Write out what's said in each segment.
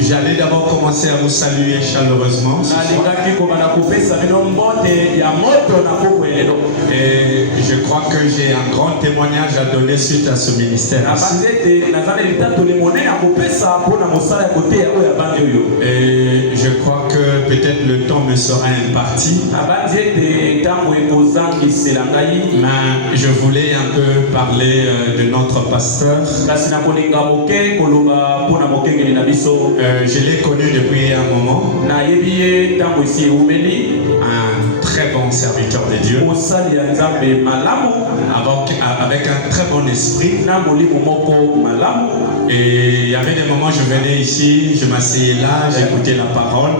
J'allais d'abord commencer à vous saluer chaleureusement. Et je crois que j'ai un grand témoignage à donner suite à ce ministère. Et je crois que peut-être le temps me sera imparti. Mais je voulais un peu parler de notre pasteur. Je l'ai connu depuis un moment. Un très bon serviteur de Dieu. Avec un très bon esprit. Et il y avait des moments où je venais ici, je m'asseyais là, j'écoutais la parole.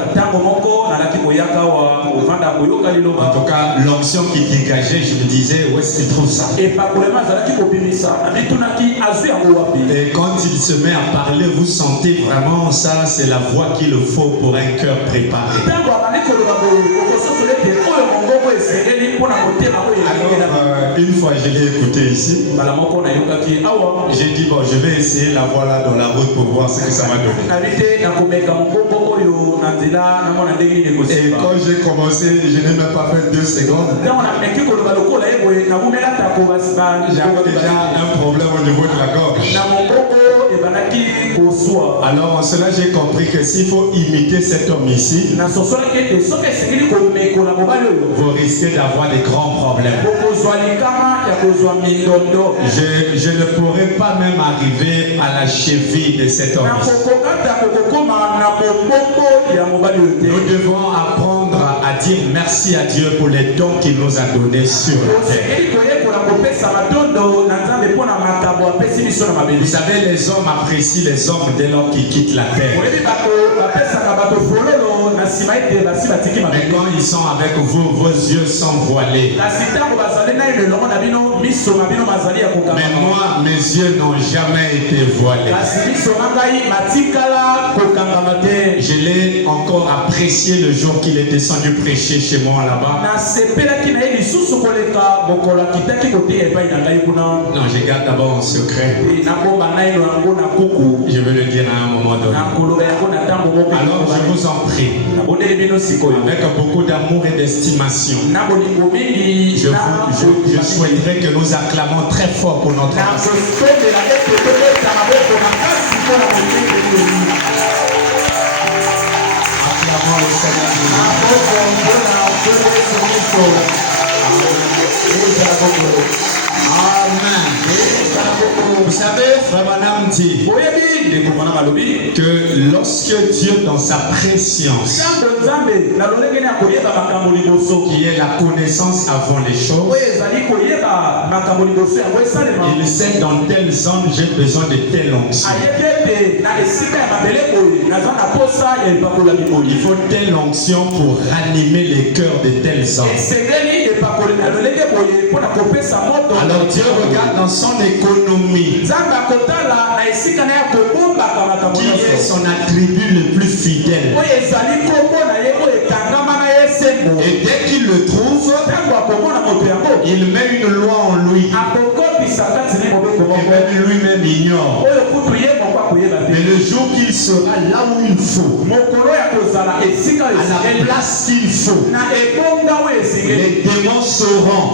En tout cas, l'onction qui dégageait, je me disais, où est-ce qu'il trouve ça? Et quand il se met à parler, vous sentez vraiment ça, c'est la voix qu'il faut pour un cœur préparé. Une fois je l'ai écouté ici, j'ai dit bon, je vais essayer la voix là dans la route pour voir ce que ça va donner. Et quand j'ai commencé, je n'ai même pas fait 2 secondes. J'avais déjà un problème au niveau de la gorge. Alors en cela j'ai compris que s'il faut imiter cet homme ici, vous risquez d'avoir des grands problèmes. Je ne pourrais pas même arriver à la cheville de cet homme. Nous devons apprendre à dire merci à Dieu pour les dons qu'il nous a donnés sur la terre. Vous savez, les hommes apprécient les hommes dès lors qu'ils quittent la terre. Mais quand ils sont avec vous, vos yeux sont voilés. Mais moi, mes yeux n'ont jamais été voilés. Je l'ai encore apprécié le jour qu'il est descendu prêcher chez moi là-bas. Non, je garde d'abord un secret. Je vais le dire à un moment donné. Alors je vous en prie, avec beaucoup d'amour et d'estimation, je souhaiterais que nous acclamons très fort pour notre pasteur. Acclamons le Seigneur. Amen. Vous savez, Frère Branham dit que lorsque Dieu dans sa préscience, qui est la connaissance avant les choses, il sait dans telle zone j'ai besoin de telle onction. Il faut telle onction pour ranimer les cœurs de telles zones. Alors Dieu regarde dans son économie qui est son attribut le plus fidèle. Et dès qu'il le trouve, il met une loi en lui. Et même lui-même ignore. Mais le jour qu'il sera là où il faut, à la place qu'il faut, les démons sauront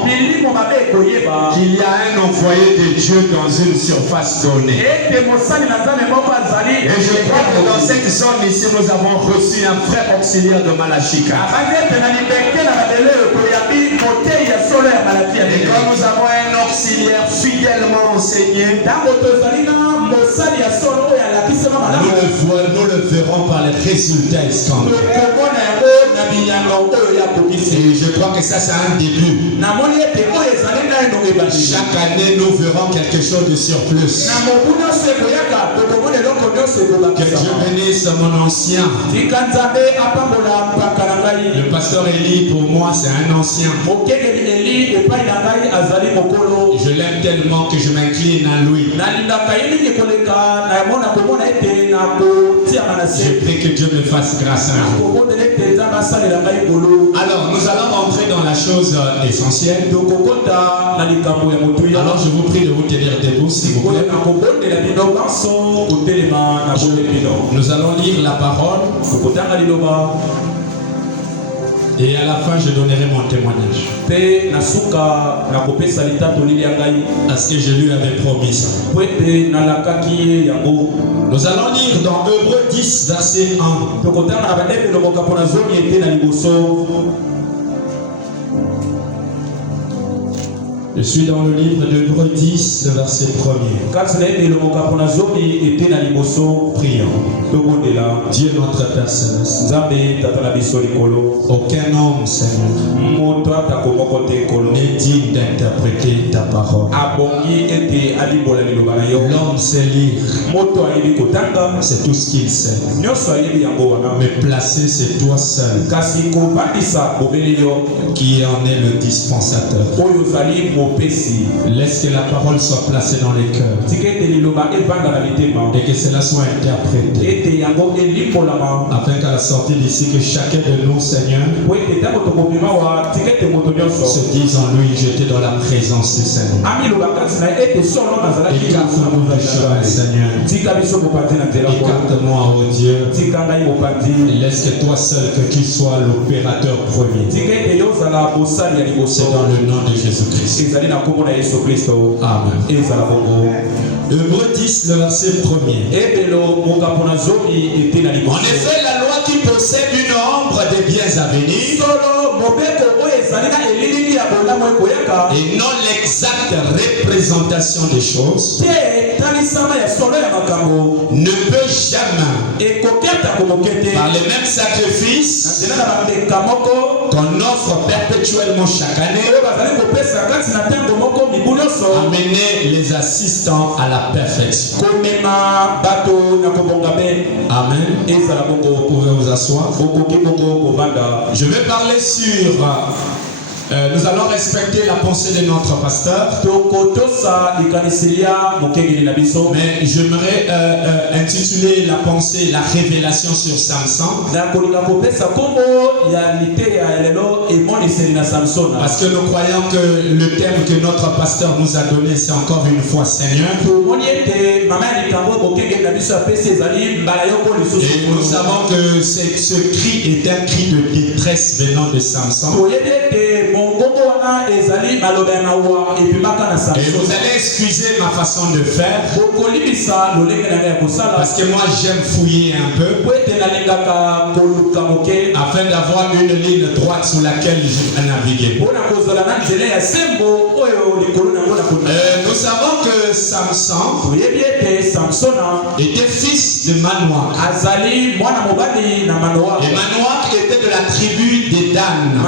qu'il y a un envoyé de Dieu dans une surface donnée. Et je crois que dans cette zone ici, nous avons reçu un frère auxiliaire de Malachika. Et quand nous avons un auxiliaire fidèlement enseigné, nous le verrons par les résultats escomptés. Et je crois que ça c'est un début. Chaque année nous verrons quelque chose de surplus. Que Dieu bénisse mon ancien. Le pasteur Eli pour moi c'est un ancien. Je l'aime tellement que je m'incline à lui. Je prie que Dieu me fasse grâce à vous. Alors, nous allons rentrer dans la chose essentielle. Alors, je vous prie de vous tenir debout, s'il vous plaît. Nous allons lire la parole. Et à la fin, je donnerai mon témoignage. Parce que je lui avais promis ça. Nous allons lire dans Hébreux 10, verset 1. Je suis dans le livre d'Hébreux 10, le verset 1er. Prions. Dieu notre Père Céleste. Aucun homme, Seigneur, n'est digne d'interpréter ta parole. L'homme sait lire. C'est tout ce qu'il sait. Mais placer, c'est toi seul qui en est le dispensateur. Laisse que la parole soit placée dans les cœurs et que cela soit interprété afin qu'à la sortie d'ici, que chacun de nous, Seigneur, se dise en lui, j'étais dans la présence du Seigneur. Écarte-nous du chemin, Seigneur. Écarte-moi, oh Dieu, et laisse que toi seul, que tu sois l'opérateur premier. C'est dans le nom de Jésus-Christ. Amen. Hébreux 10, le verset 1er. En effet, la loi qui possède une ombre des biens à venir et non l'exacte représentation des choses ne peut jamais, par les mêmes sacrifices qu'on offre perpétuellement chaque année, amener les assistants à la perfection. Amen. Vous pouvez vous asseoir. Je vais parler sur... nous allons respecter la pensée de notre pasteur. Mais j'aimerais intituler la pensée la révélation sur Samson. Parce que nous croyons que le thème que notre pasteur nous a donné, c'est encore une fois Seigneur. Et nous savons que ce cri est un cri de détresse venant de Samson. Et vous allez excuser ma façon de faire, parce que moi j'aime fouiller un peu afin d'avoir une ligne droite sur laquelle je vais naviguer. Nous savons que Samson était fils de Manoah. Et Manoah était de la tribu des Dan.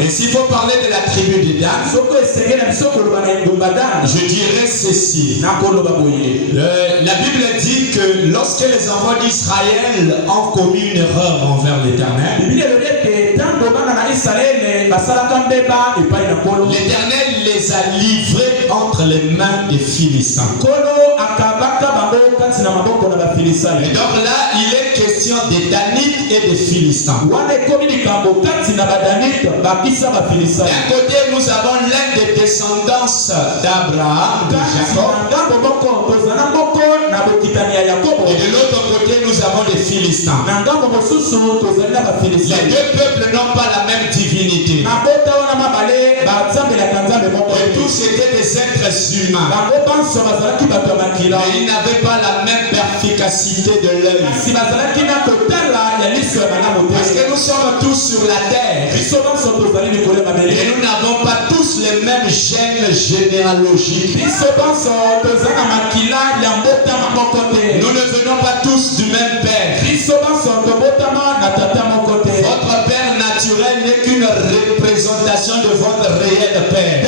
Et s'il faut parler de la tribu des Dan, je dirais ceci. La Bible dit que lorsque les enfants d'Israël ont commis une erreur envers l'Éternel, l'Éternel les a livrés entre les mains des Philistins. Et donc là, il est question des Danites et des Philistins. D'un côté, nous avons l'un des descendants d'Abraham, de Jacob. Et de l'autre côté, nous avons des Philistins. Les deux peuples n'ont pas la même divinité. Et tous étaient des êtres humains. Et ils n'avaient pas la même perspicacité de l'œil. Parce que nous sommes tous sur la terre. Et nous n'avons pas tous les mêmes gènes généalogiques. Nous ne venons pas tous du même père. Votre père naturel n'est qu'une représentation de votre réel père.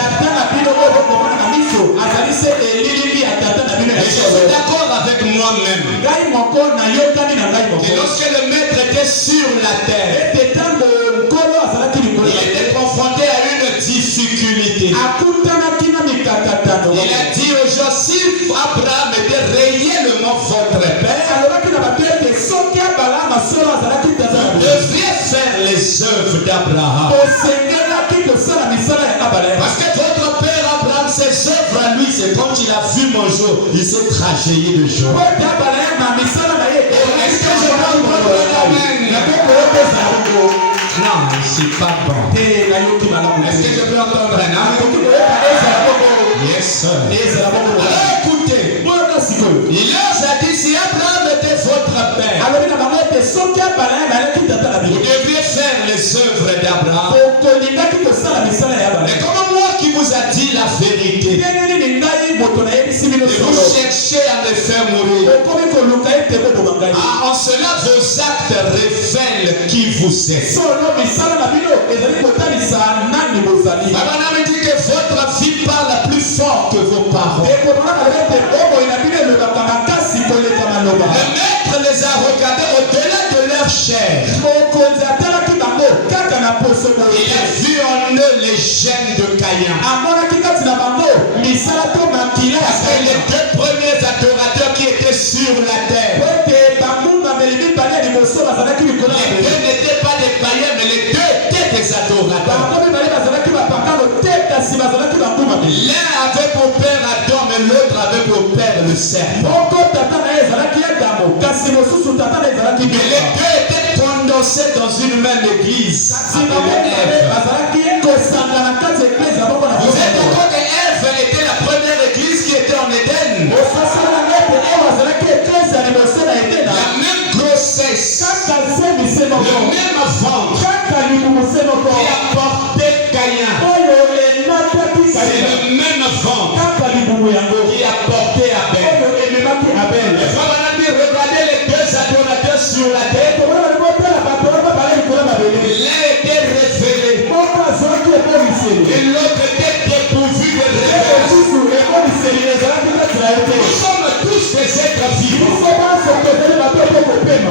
Et je suis d'accord avec moi-même. Et lorsque le maître était sur la terre, il était confronté à une difficulté. Il a dit aux gens, si Abraham était réel les œuvres d'Abraham. Parce que votre père Abraham, ses œuvres à lui, c'est quand il a vu mon jour, il s'est tragédé de joie. Est-ce que je peux entendre un amen? Non, c'est pas bon. Est-ce que je peux entendre un amen? Yes, sir. Alors écoutez, il leur a dit, si Abraham était votre père, vous devriez faire les œuvres d'Abraham. Et comme moi qui vous a dit la vérité, et vous cherchez à me faire mourir, en cela vos actes révèlent qui vous êtes. Abraham dit que votre vie parle plus fort que vos paroles. Le maître les a regardés au-delà de leur chair. Il a vu en eux les gènes de Caïn. Parce que les deux premiers adorateurs qui étaient sur la terre, les deux n'étaient pas des païens, mais les deux étaient des adorateurs. L'un avait pour père Adam et l'autre avait pour père le serpent. Mais les deux étaient condensés dans une même église. Vous êtes d'accord que Ève était la première église qui était en Éden? La même grossesse, le même ventre qui a porté Caïn. C'est le même ventre qui a porté Abel. Les femmes ont dit, regardez les deux adorateurs sur la terre. L'un était révélé et l'autre était dépourvu de révélation. Nous sommes tous des êtres vivants.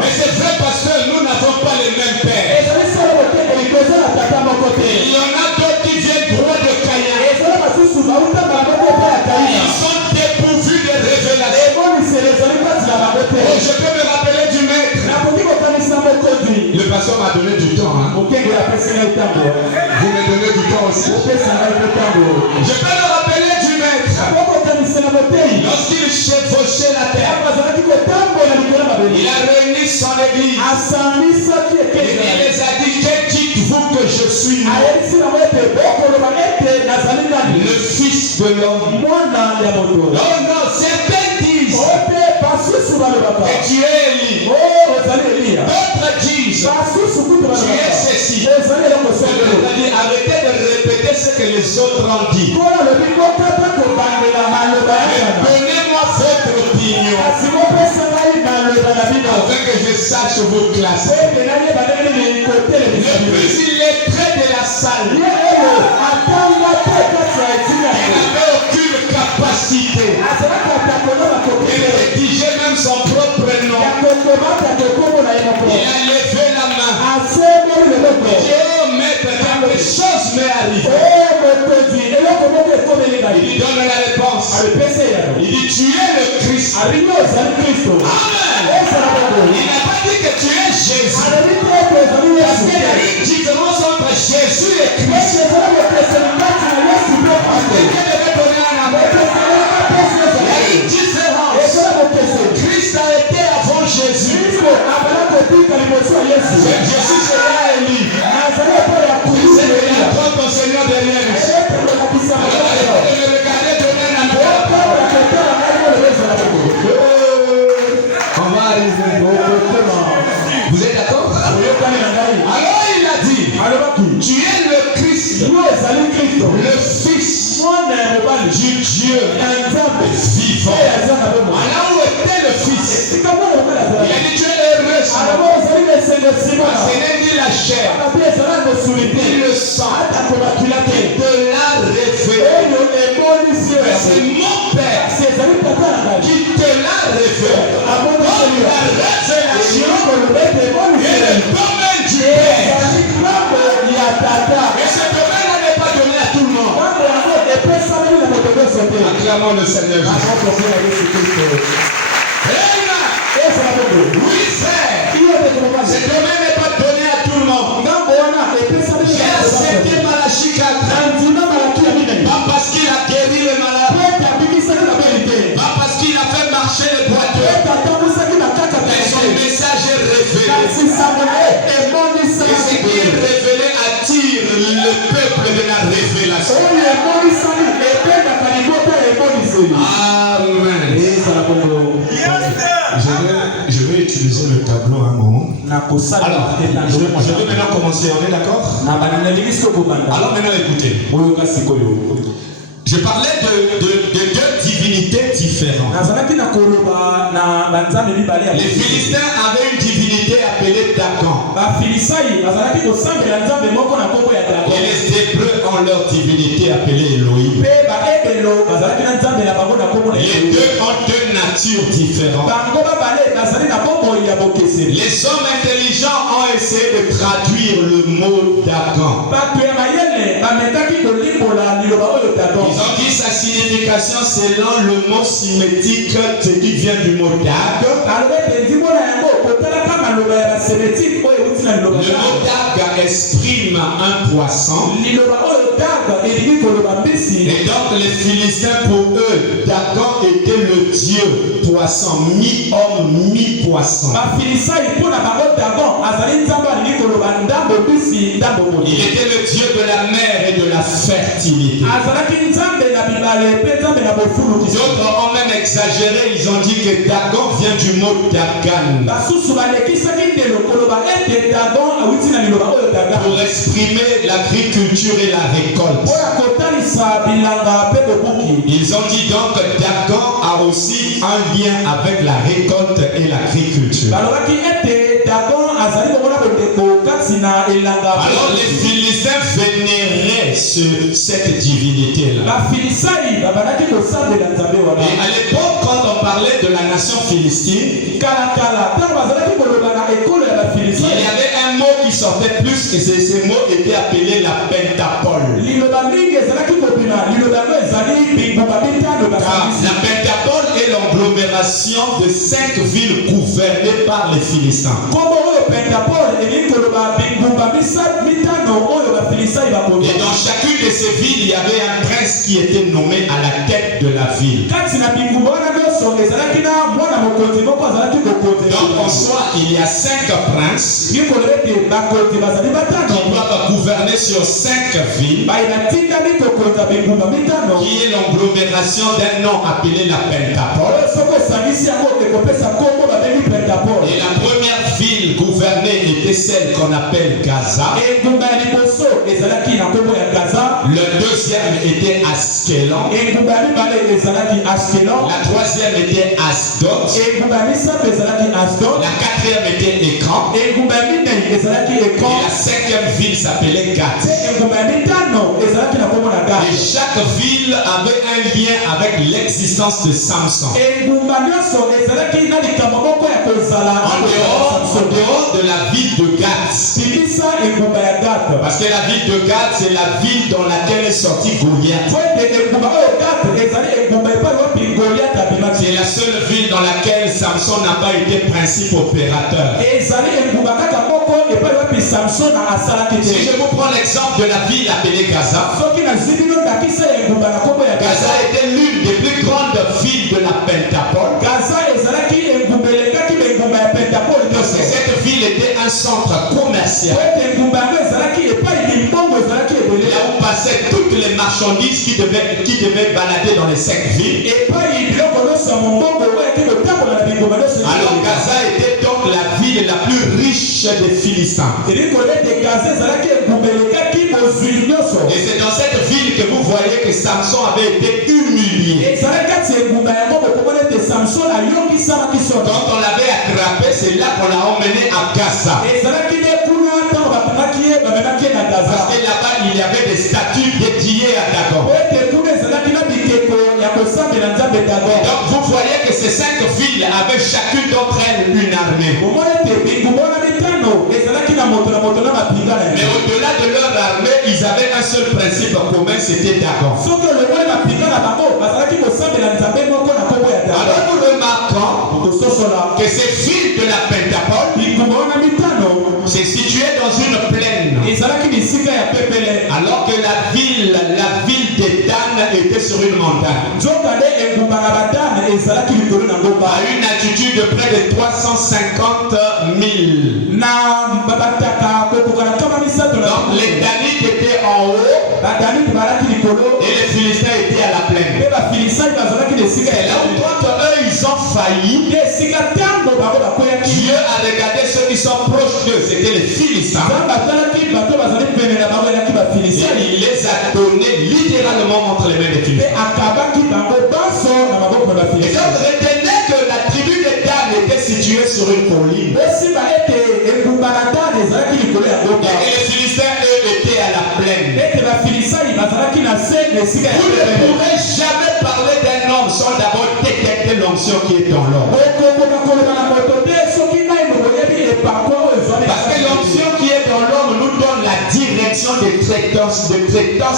Mais c'est vrai parce que nous n'avons pas les mêmes pères. Il y en a d'autres qui viennent droit de Caïn. Ils sont dépourvus de révélation. Oh, je peux me rappeler du maître. Le pasteur m'a donné du temps. Hein? Vous me donnez du temps aussi. Je peux me rappeler du maître. Lorsqu'il chevauchait la terre, il a réuni son église. Et il les a dit, que dites-vous que je suis le fils de l'homme? Non, non, certains disent que tu es Élie. D'autres disent tu es ceci. Arrêtez de répéter ce que les autres ont dit. Donnez-moi votre opinion afin que je sache vous classer. Le plus illettré de la salle, il n'avait aucune capacité. Il rédigeait même son propre nom. Il a levé la main. Il dit, oh maître, quelque chose m'est arrivé. Il lui donne la réponse. Il dit, tu es le Christ. Amen. Il n'a pas dit que tu es Jésus. Parce qu'il y a une différence entre Jésus et Christ. Il y a une différence. Christ a été avant Jésus. Jésus sera Élie. C'est le prendre ton Seigneur derrière lui. Regardez donner la main. On va arriver. Vous êtes d'accord? Alors il a dit, tu es le Christ, le Fils du Dieu vivant. Alors où était le Fils? Il a dit, tu es heureux. Parce qu'il n'est ni la chair, ni le sang, qui te l'a révélé. Mais c'est mon Père qui te l'a révélé. Donc la révélation est le domaine du Père. Et ce domaine n'est pas donné à tout le monde. Acclamons le Seigneur Jésus. Oui, frère. Ce domaine n'est pas donné à tout le monde. le peuple de la révélation. Amen. Je vais utiliser le tableau un moment. Alors, je vais maintenant commencer, on est d'accord? Alors maintenant écoutez. Je parlais de deux divinités différentes. Les Philistins avaient une divinité appelée Dagon. Et les Hébreux ont leur divinité appelée Elohim. Les deux ont deux natures différentes. Les hommes intelligents ont essayé de traduire le mot Dagon. Ils ont dit sa signification selon le mot symétrique qui vient du mot dag. Le mot dag exprime un poisson. Et donc les Philistins, pour eux, Dagon était le dieu poisson, mi-homme, mi-poisson. Il était le dieu de la mer et de la fertilité. D'autres ont même exagéré, ils ont dit que Dagon vient du mot Dagan. Pour exprimer l'agriculture et la récolte. Ils ont dit donc que Dagon a aussi un lien avec la récolte et l'agriculture. Alors les Philistins vénéraient cette divinité-là. Et à l'époque, quand on parlait de la nation philistine, il y avait un mot qui sortait plus, et ce mot était appelé la pentapole. Car la pentapole est l'agglomération de 5 villes gouvernées par les Philistins. Et dans chacune de ces villes, il y avait un prince qui était nommé à la tête de la ville. Donc en soi, il y a 5 princes qui doivent gouverner sur 5 villes, qui est l'agglomération d'un nom appelé la pentapole. Et la première ville gouvernée était celle qu'on appelle Gaza. Le deuxième était Askelon. La troisième était Asdod. La quatrième était Ekron. Et la cinquième ville s'appelait Gath. Et chaque ville avait un lien avec l'existence de Samson. En dehors de la ville de Gath. Parce que la ville de Gath, c'est la ville dans laquelle est sorti Goliath. C'est la seule ville dans laquelle Samson n'a pas été principal opérateur. Si je vous prends l'exemple de la ville appelée Gaza, Gaza était l'une des plus grandes villes de la Pentapole. Cette ville était un centre commercial. Là où passaient toutes les marchandises qui devaient balader dans les 5 villes. Alors Gaza était donc la ville la plus riche des Philistins. Et c'est dans cette ville que vous voyez que Samson avait été humilié. Quand on l'avait attrapé, c'est là qu'on l'a emmené à Gaza. Parce que là-bas, il y avait des statues dédiées à Dagon. Donc vous voyez que ces 5 villes avaient chacune d'entre elles une armée. Mais au-delà de leur armée, ils avaient un seul principe commun, c'était Dagon. Alors nous remarquons que ces villes de la Pentapole c'est situé dans une plaine. Alors que la ville de Dan était sur une montagne. À une altitude de près de 350 000. Donc les Danites étaient là où quand eux ils ont failli, Dieu a regardé ceux qui sont proches d'eux, c'était les Philistins. Et il les a donnés littéralement entre les mains des Philistins. Et donc retenez que la tribu de Dan était située sur une colline. Et les Philistins, eux, étaient à la plaine. Vous ne pourrez jamais parler d'un homme sans d'abord détecter l'onction qui est dans l'homme. Parce que l'onction qui est dans l'homme nous donne la direction des traitances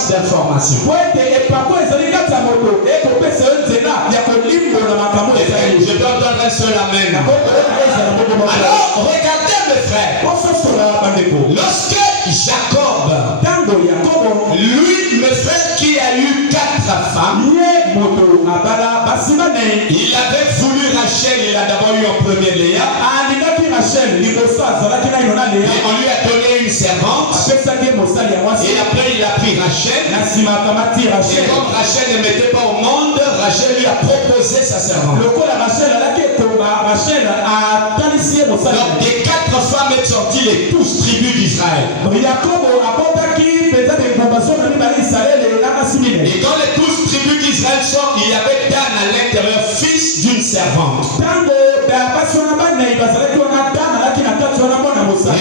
d'informations. Je dois donner un seul amen. Alors, regardez mes frères. Lorsque Jacob, lui, le frère qui a eu 4 femmes, il avait voulu Rachel, il a d'abord eu en premier Léa. Et on lui a donné une servante. Et après il a pris Rachel. Et comme Rachel ne mettait pas au monde, Rachel lui a proposé sa servante. Donc des 4 femmes est sorti les 12 tribus d'Israël. Et dans les 12 tribus d'Israël sortent, il y avait Dan à l'intérieur, fils d'une servante. Et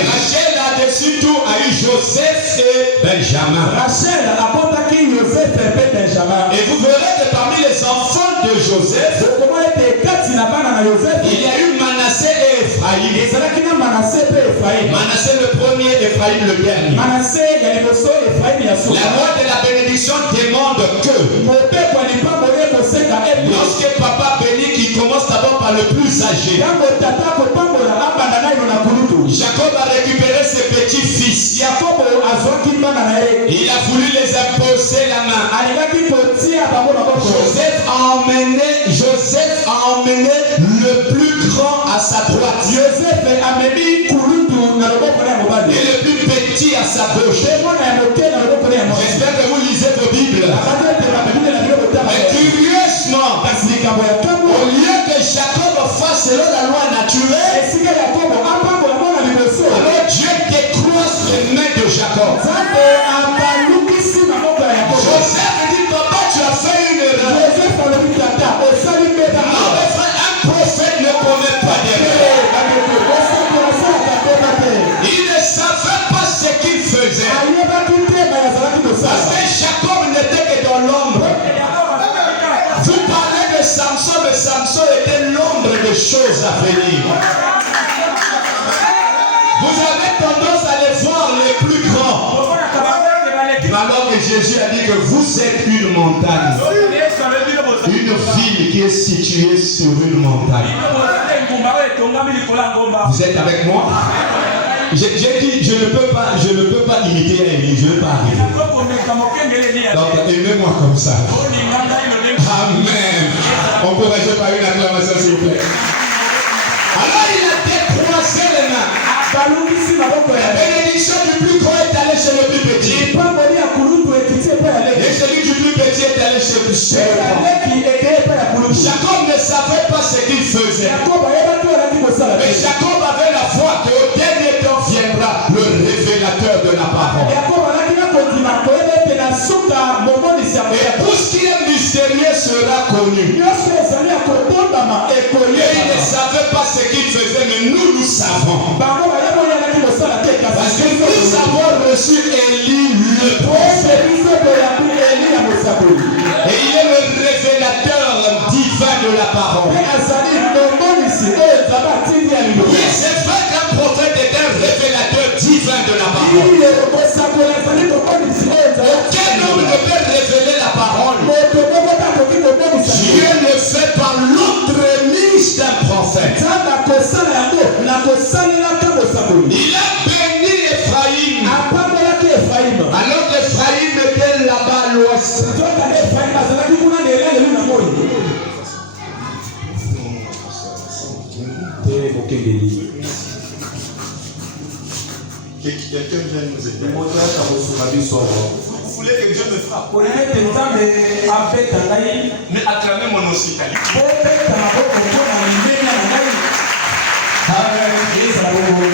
Rachel là-dessus tout a eu Joseph et Benjamin. Et vous verrez que parmi les enfants de Joseph, il y a eu Manassé et Ephraïm. Manassé le premier, Ephraïm le dernier. La loi de la bénédiction demande que lorsque papa bénit, qu'il commence d'abord par le plus âgé. Jacob a récupéré ses petits-fils. Il a voulu les imposer la main. Joseph a emmené le plus grand à sa droite. Et le plus petit à sa gauche. J'espère que vous lisez vos Bibles. Mais curieusement, au lieu que Jacob fasse selon la loi naturelle, alors Dieu décroisse les mains de Jacob. Joseph dit, papa, tu as fait une erreur. Non, mes frères, un prophète ne commet pas d'erreur. Il ne savait pas ce qu'il faisait. Parce que Jacob n'était que dans l'ombre. Vous parlez de Samson, mais Samson était l'ombre des choses à venir. Vous avez tendance à les voir les plus grands. Alors que Jésus a dit que vous êtes une montagne. Une ville qui est située sur une montagne. Vous êtes avec moi? J'ai dit, je ne peux pas imiter Élie, je ne vais pas arriver. Donc, aimez-moi comme ça. Amen. Encouragez par une acclamation, s'il vous plaît. Alors, il a décroissé les mains. La bénédiction du plus grand est allée chez le plus petit. Et celui du plus petit est allé chez le plus grand. Jacob ne savait pas ce qu'il faisait. Mais Jacob avait la foi qu'au dernier temps viendra le révélateur de la parole. Et tout ce qui est mystérieux sera connu. Et il ne savait pas ce qu'il faisait, mais nous savons. Parce que nous avons reçu Élie le prophète. Et il est le révélateur divin de la parole. Oui, c'est vrai qu'un prophète est un révélateur divin de la parole. Aucun homme ne peut révéler la parole. Dieu le fait par l'entremise d'un prophète. Il a béni Ephraïm. Alors qu'Ephraïm était là-bas à l'ouest. Quelqu'un vient nous aider. voulez que Dieu me frappe. Mais acclamez mon hospitalité.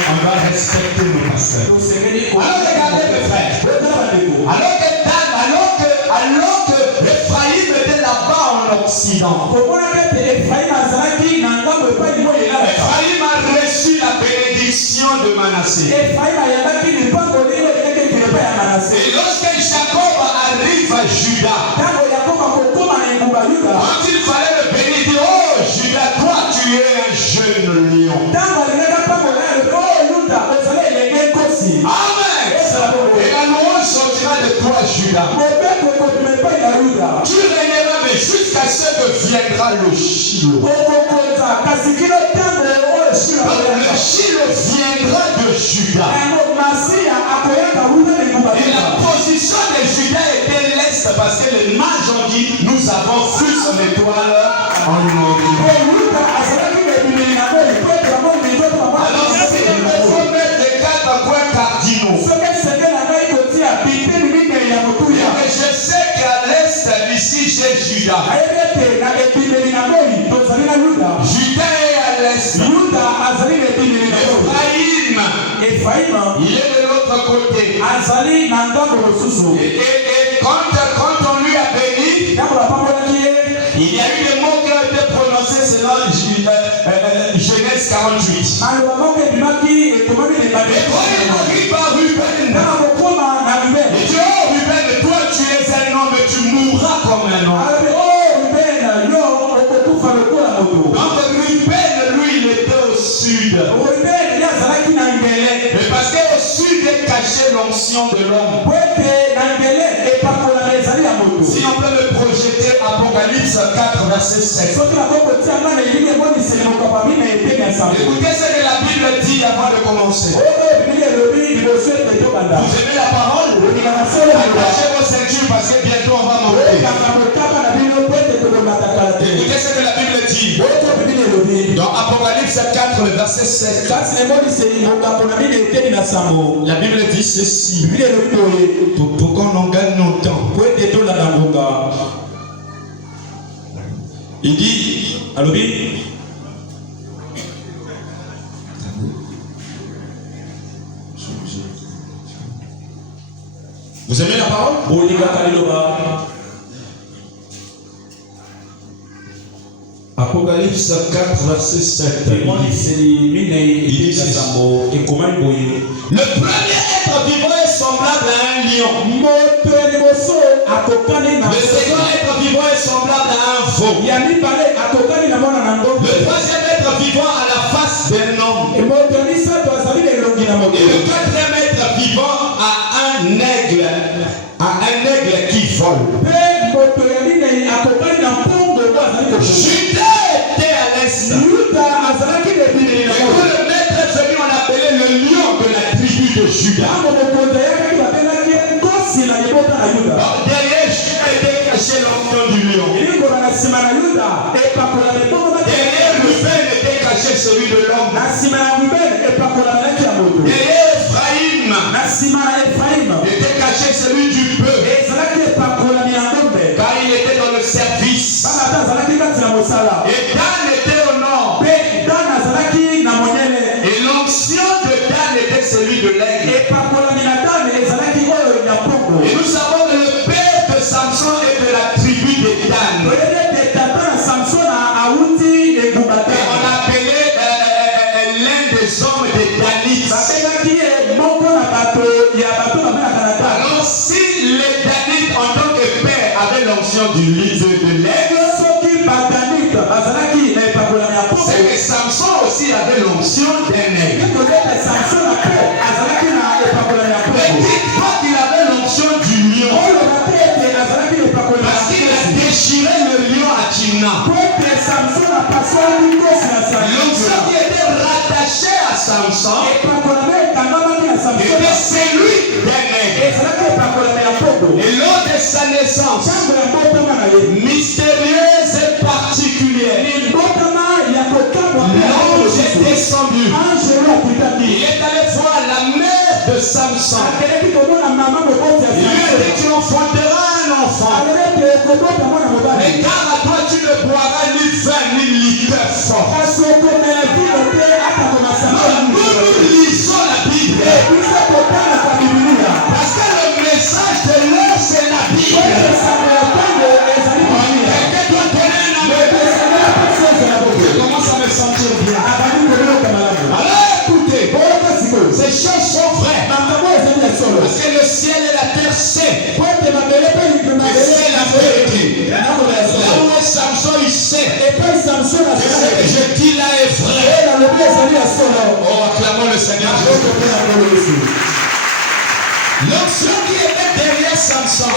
On va respecter nos pasteurs. Alors regardez mes frères. Alors que Ephraïm était là-bas en Occident. Ephraïm a reçu la bénédiction de Manassé. Et lorsque Jacob arrive à Juda, quand il fallait le bénir, il dit, oh Juda, toi tu es un jeune lion. Amen. Et la louange sortira de toi, Juda. Tu régneras, mais jusqu'à ce que viendra le Shiloh. Donc le Shiloh viendra de Juda. Et la position de Juda était l'est parce que les mages ont dit, nous avons vu son étoile en Limorie. Alors si nous devons mettre les 4 points cardinaux, et je sais qu'à l'est, ici j'ai Juda. Juda est à l'est. Ephraïm, il est de l'autre côté. Et quand on lui a béni, il y a eu des mots qui ont été prononcés selon Genèse 48. Et quand il arrive à Ruben, il dit, oh Ruben, toi tu es un homme, tu mourras comme un homme. Donc Ruben, lui, il était au sud. Mais parce qu'au sud est cachée l'onction de l'homme. Si on peut le projeter, Apocalypse 4, verset 7. Écoutez ce que la Bible dit avant de commencer. Vous aimez la parole? Attachez vos ceintures parce que bientôt on va monter. Écoutez ce que la Bible dit. Dans Apocalypse 4, verset 7. La Bible dit ceci. Pour qu'on en gagne nos temps. Il dit, vous aimez la parole? Apocalypse 4, verset 7. Il dit ceci. Le premier être vivant est semblable à un lion. Le second être vivant est semblable à un veau. Le troisième être vivant a la face d'un homme. Et le quatrième être vivant a un aigle. Qui vole. Juda était à l'est. Et quand le maître est venu, on l'appelait le lion de la tribu de Juda. Derrière Juda était caché l'onction du lion. Derrière Ruben était caché celui de l'homme. Derrière Ephraïm était caché celui du bœuf. Car il était dans le service. Et Dan était au nord. Et l'onction de Dan était celui de l'aigle. Et nous savons que le père de Samson est de la tribu de Dan. Et on appelait l'un des hommes des Danites. Alors si les Danites en tant que père avaient l'onction de l'aigle, c'est que Samson aussi avait l'onction d'un aigle. Mais dites-moi qu'il avait l'onction du lion. Parce qu'il a déchiré le lion à Timna. L'onction qui était rattachée à Samson était celui d'un aigle. Et lors de sa naissance, mystérieuse et particulière, l'ange est descendu. Il est allé voir la mère de Samson. Il lui a dit, tu enfanteras un enfant. Mais car à toi tu ne boiras ni vin ni liqueur forte. Nous lisons la Bible. Parce que le message de l'heure c'est la Bible. Quelqu'un doit donner un amen. Je commence à me sentir bien. Alors écoutez, ces choses sont vraies. Parce que le ciel et la terre sait. C'est la vérité. Là où est Samson, il sait. Que ce que je dis là est vrai. Oh, acclamons le Seigneur Jésus. L'onction qui était derrière Samson,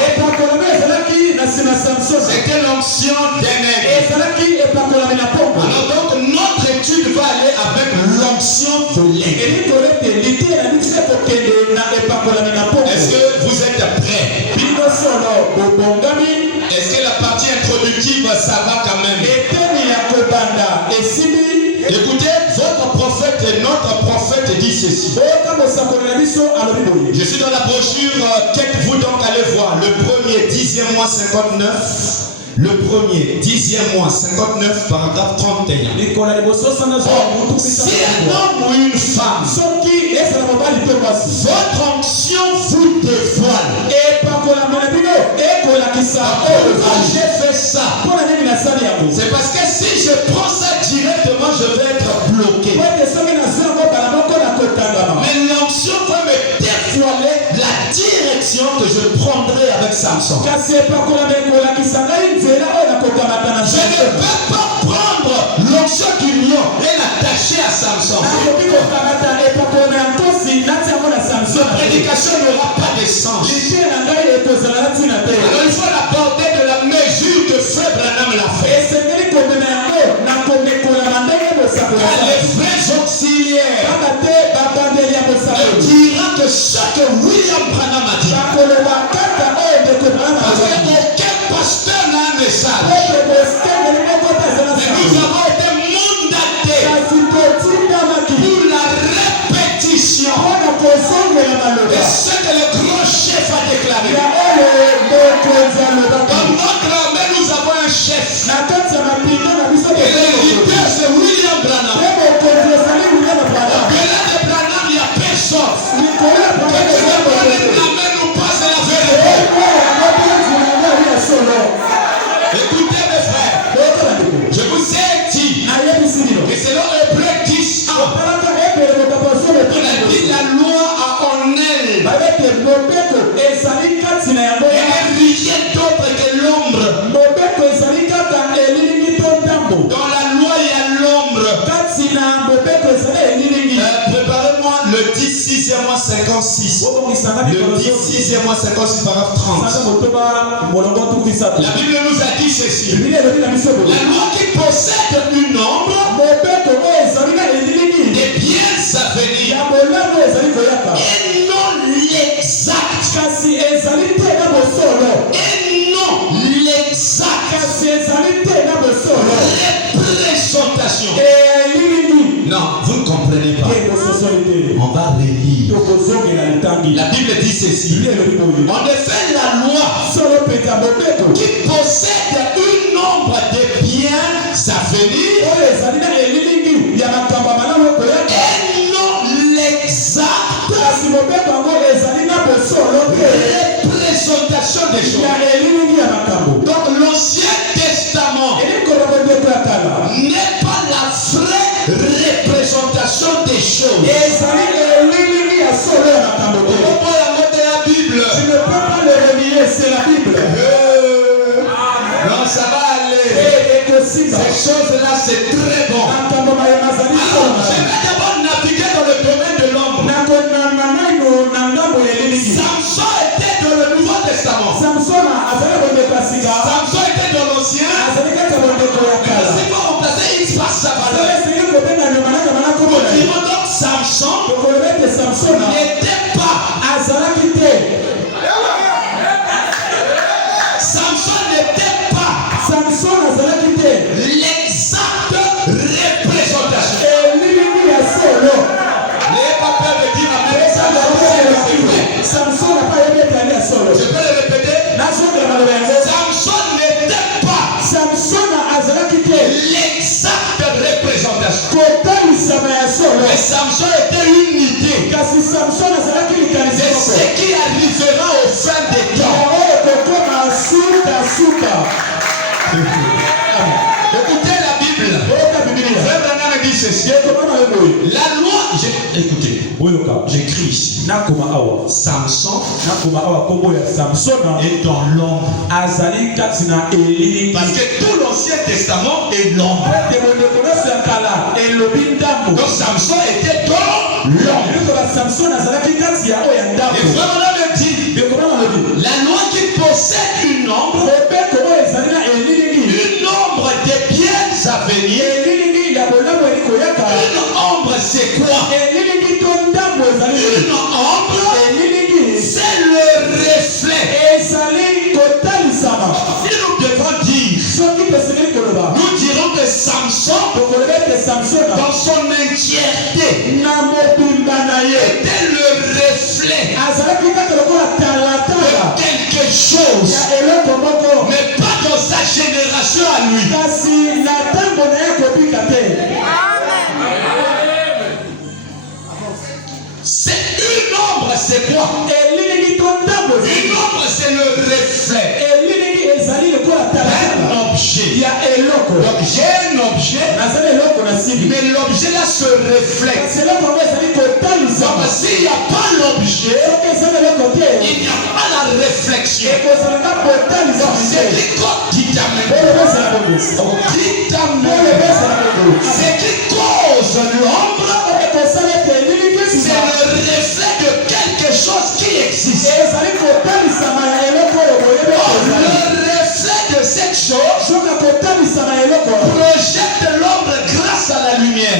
c'était l'onction d'Aimé. Alors donc notre étude va aller avec l'onction de l'Aimé. Est-ce que vous êtes prêts? Est-ce que la partie introductive ça va quand même? Écoutez, votre prophète et notre prophète dit ceci. Je suis dans la brochure, qu'êtes-vous donc allez voir? Le premier, 10e mois 59. Le premier, 10e mois 59, paragraphe 31. Si un homme ou une femme, votre onction vous dévoile. J'ai fait ça. C'est parce que si je prends ça directement, je vais être bloqué. Mais l'onction va me dévoiler la direction que je prendrai avec Samson. Je ne peux pas prendre l'onction du lion et l'attacher à Samson. La prédication n'aura pas de sens. Alors il faut la porter de la mesure que Frère Branham l'a fait. Les vrais auxiliaires ne diront que ce que William Branham a dit. Parce qu'aucun pasteur n'a un message. Mais nous avons été mandatés pour la répétition de ce que le grand chef a déclaré. Dans notre armée, nous avons un chef. Et le leader, c'est William Branham. Au-delà de Branham, il n'y a personne. Que tu ne connais l'armée ou pas, c'est la vérité. Écoutez mes frères, je vous ai dit que selon Hébreux 10, on a dit la loi a en elle. Elle n'est rien d'autre que l'ombre. Dans la loi, il y a l'ombre. Préparez-moi le 16e mois 56. Le 16e mois 56, paragraphe 30. La Bible nous a dit ceci. La loi qui possède une ombre des biens à venir et non l'exact. Et non l'exact. Représentation. Non, vous ne comprenez pas. On va relire. La Bible dit ceci. En effet, la loi qui possède une nombre de biens à venir et non l'exact représentation des choses. Donc l'Ancien Testament n'est pas la vraie représentation des choses. C'est la Bible. Non, ça va aller. Ces choses-là, c'est très bon. Alors, je vais d'abord naviguer dans le domaine de l'homme. Samson était dans le Nouveau Testament. Samson était dans l'Ancien. Mais si vous remplacez X par sa valeur, nous dirons donc Samson n'était pas l'exacte représentation. N'ayez pas peur de dire amen. Je peux le répéter. Samson n'était pas l'exacte représentation. Mais Samson était une idée de ce qui arrivera au fin des temps. Écoutez la Bible. Frère Branham dit ceci. La loi, écoutez, j'écris ici. Samson est dans l'ombre. Parce que tout l'Ancien Testament est l'ombre. Donc Samson était dans l'ombre. Et frère Branham dit, la loi qui possède une ombre des biens à venir. Une ombre, c'est quoi? Une ombre, c'est le reflet. Si nous devons dire, nous dirons que Samson, dans son entièreté, était le reflet de quelque chose, mais pas dans sa génération à lui. C'est une ombre, c'est quoi? Une ombre, c'est le reflet d'un objet. Donc j'ai un objet, mais l'objet là se reflète. Donc s'il n'y a pas l'objet, il n'y a pas la réflexion. C'est qui cause l'ombre, c'est le reflet de quelque chose qui existe. Le reflet de cette chose projette l'ombre grâce à la lumière.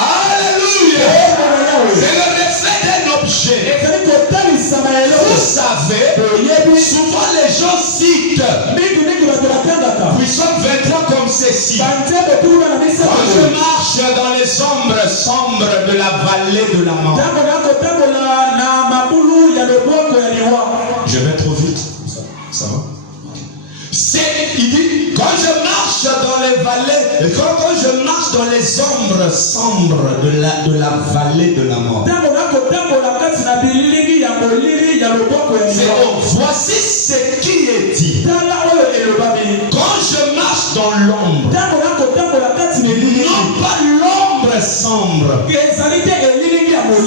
Alléluia. C'est le reflet d'un objet. Vous savez, souvent les gens citent Puissance 23 comme ceci. Quand je marche dans les ombres sombres de la vallée de la mort. Je vais trop vite. Ça va? Il dit, quand je marche dans les vallées, quand je marche dans les ombres sombres de la vallée de la mort. Voici ce qui est dit. Quand je marche dans l'ombre, non pas l'ombre sombre.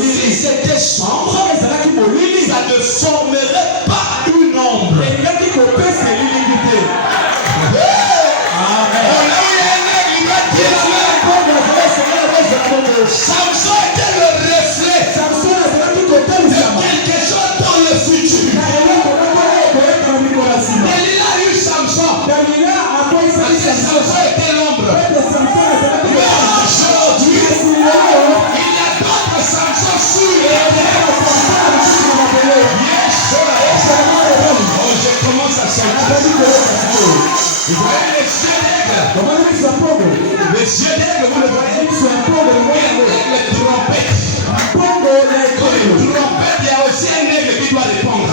Si c'était sombre, ça ne formerait pas une ombre. Samson était le reflet de quelque chose dans le futur. Delilah a eu Samson. Parce que Samson était l'ombre. Mais aujourd'hui, il y a d'autres Samson sous le je commence à sentir. Vous voyez les yeux d'aigle. Les yeux d'aigle, vous le voyez. Les trompettes. Une trompette, il y a aussi un aigle qui doit répondre.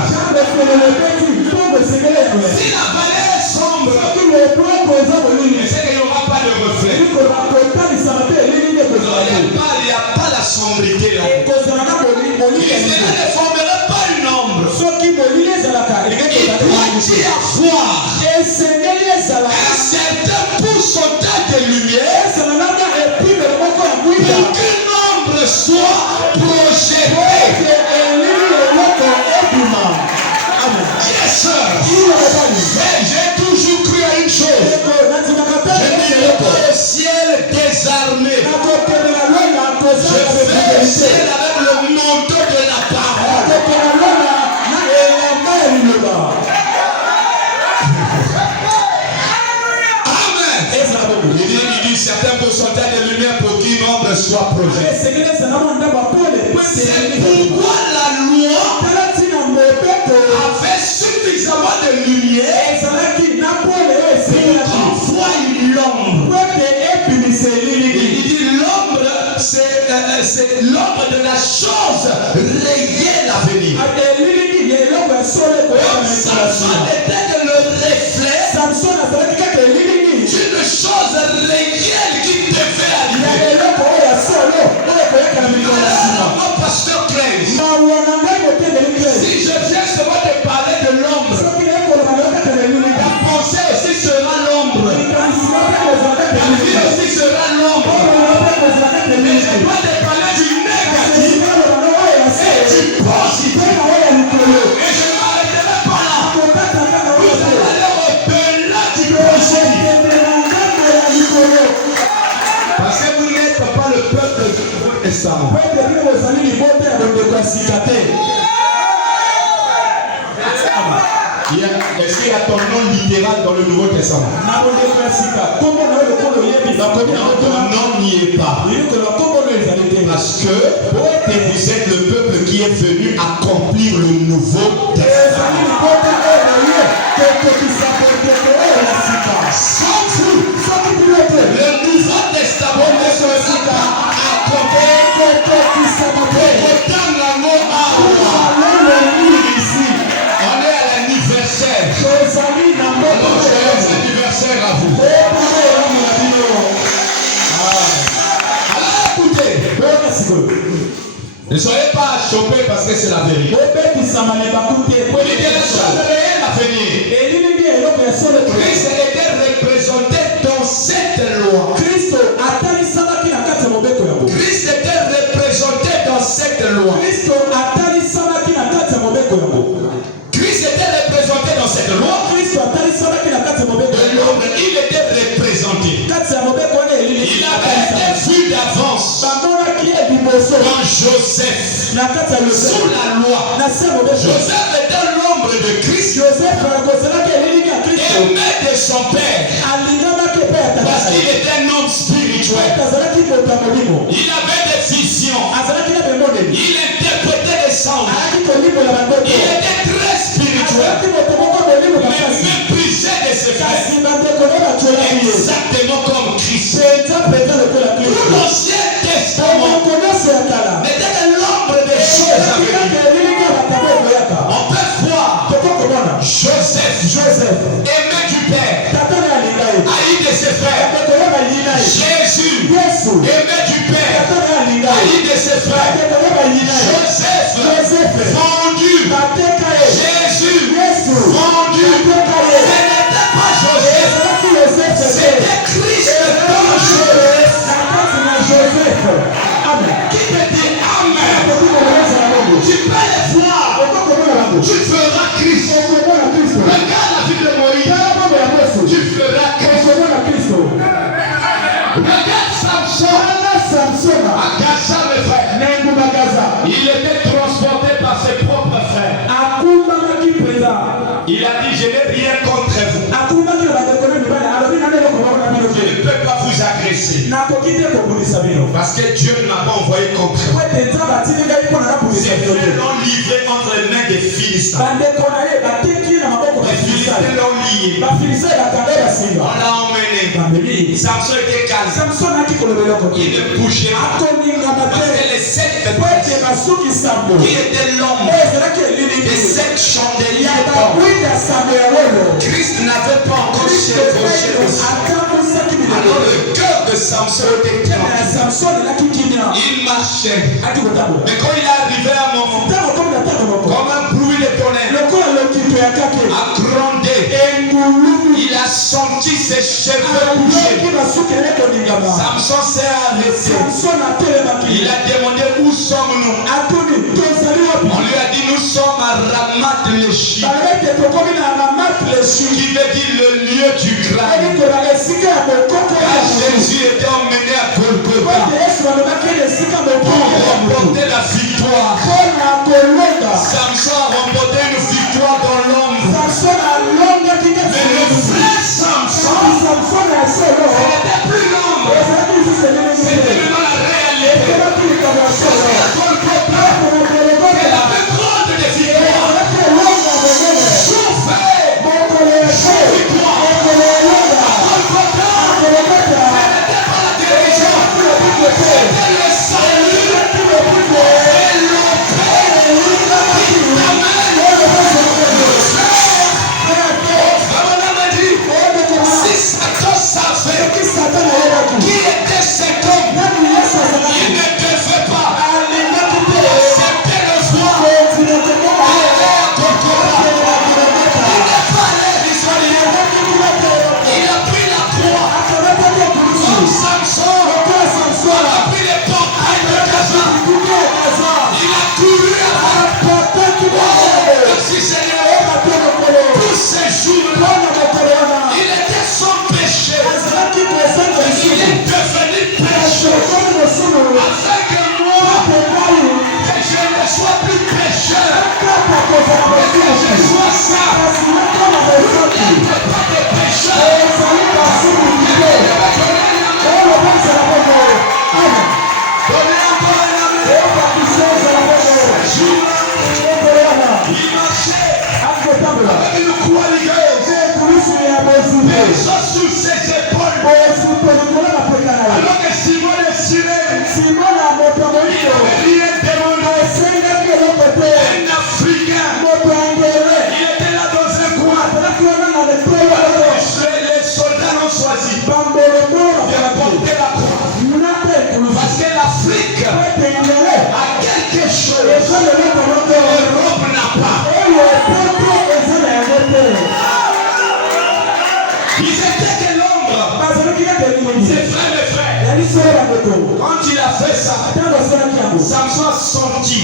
Si la vallée est sombre, c'est qu'il n'y aura pas de reflet. Il n'y a pas la sombrité là. Et cela ne formerait pas une ombre. Il doit y avoir un certain pourcentage de lumière pour qu'une ombre soit projetée. Yes, sir. Mais j'ai toujours cru à une chose. Je n'irai pas au ciel désarmé. Je vais au ciel avec le manteau de la parole. Amen. Il dit certains pourcentages de lumière pour qu'une ombre soit projetée. C'est pourquoi la loi avait suffisamment de lumière pour qu'on voie l'ombre. Il dit l'ombre, c'est l'ombre de la la chose réelle à venir. Donc Samson était que le reflet d'une chose réelle qui devait arriver. Mon pasteur Claire, si je viens seulement de parler de l'ombre, ta pensée aussi sera l'ombre, ta vie aussi sera l'ombre. Mais je dois te parler du négatif et du positif. Et je ne m'arrêterai pas là. Vous allez aller au-delà du positif. Parce que vous n'êtes pas le peuple du Nouveau Testament. Est-ce qu'il y a ton nom littéral dans le Nouveau Testament? Non, ton nom n'y est pas. Parce que vous êtes le peuple qui est venu accomplir le Nouveau Testament. Sans vous, le Nouveau Testament ne sera pas accompli. On est à l'anniversaire. Joyeux anniversaire à vous. Alors écoutez, ne soyez pas choqués parce que c'est la vérité. Il y a des choses réelles à venir. Christ était représenté dans cette loi. Christ était représenté dans cette loi. Christ était représenté dans cette loi. De l'homme, il était représenté. Il avait été vu d'avance. Quand Joseph, sous la loi, Joseph était l'ombre de Christ. Aimé de son père. Parce qu'il était un homme spirituel. Il avait des visions. Il interprétait les sens. Il était très spirituel. Mais méprisé de ses frères. Exactement comme Christ. Tout l'Ancien Testament n'était que l'ombre des choses à venir. On peut voir Joseph, aimé du Père, haï de ses frères. Jésus, aimé du Père, haï de ses frères. Joseph, vendu. Jésus, vendu. Ce n'était pas Joseph, c'était Christ dans Joseph. Qui te dit Amen? Tu peux les voir. Tu feras Christ. Regarde la vie de Moïse. Tu feras Christ. Regarde Samson. À Gaza, mes frères. Il était transporté par ses propres frères. Il a dit, je n'ai rien contre vous. Je ne peux pas vous agresser. Parce que Dieu ne m'a pas envoyé contre vous. C'est l'ont livré entre les mains des Philistins. Les Philistins l'ont lié. On l'a emmené. Samson était calme. Il ne bougeait pas. Parce que les 7 qui étaient l'homme des 7 chandeliers d'or. Christ n'avait pas encore chevauché aussi. Alors le cœur de Samson était trempé. Il marchait. Mais quand il est arrivé à un moment, comme un bruit de tonnerre, a grondé. Il a senti ses cheveux bouger. Samson s'est arrêté. Il a demandé où sommes-nous. On lui a dit nous sommes à Ramath-Léchi, qui veut dire le lieu du crâne. Quand Jésus était emmené à Golgotha pour remporter la victoire. Samson a remporté une victoire dans l'homme. Mais le vrai Samson, ce n'était plus l'homme, c'était maintenant la réalité. Parce qu'à Golgotha, elle avait trop de victoires. Souffert, victoire. À Golgotha, ce n'était pas la guérison, c'était le salut. Il marchait avec une croix religieuse. Des choses sur ses épaules. Alors que Simon le Cyrène, il avait rien demandé. Un Africain, il était là dans un coin. Les soldats l'ont choisi de porter la croix. Parce que l'Afrique a quelque chose que l'Europe n'a pas. Ils étaient que l'ombre. C'est vrai, mes frères. Quand il a fait ça, Samson a senti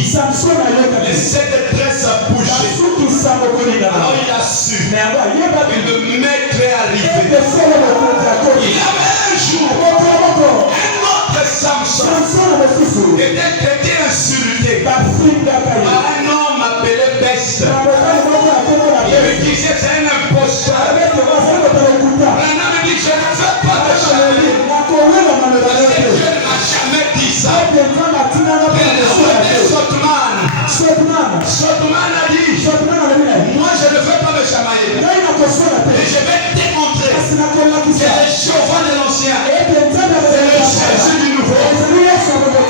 les sept tresses bouger. Alors il a su que le maître est arrivé. Il avait un jour un autre Samson était insulté par un homme appelé Best. Il me disait c'est un imposteur. Maintenant me dit je ne veux pas te changer. Parce que Dieu ne m'a jamais dit ça. Sotman a dit moi je ne veux pas me chamailler. Et je vais te démontrer que c'est le Jéhovah de l'ancien. C'est le Jésus du nouveau.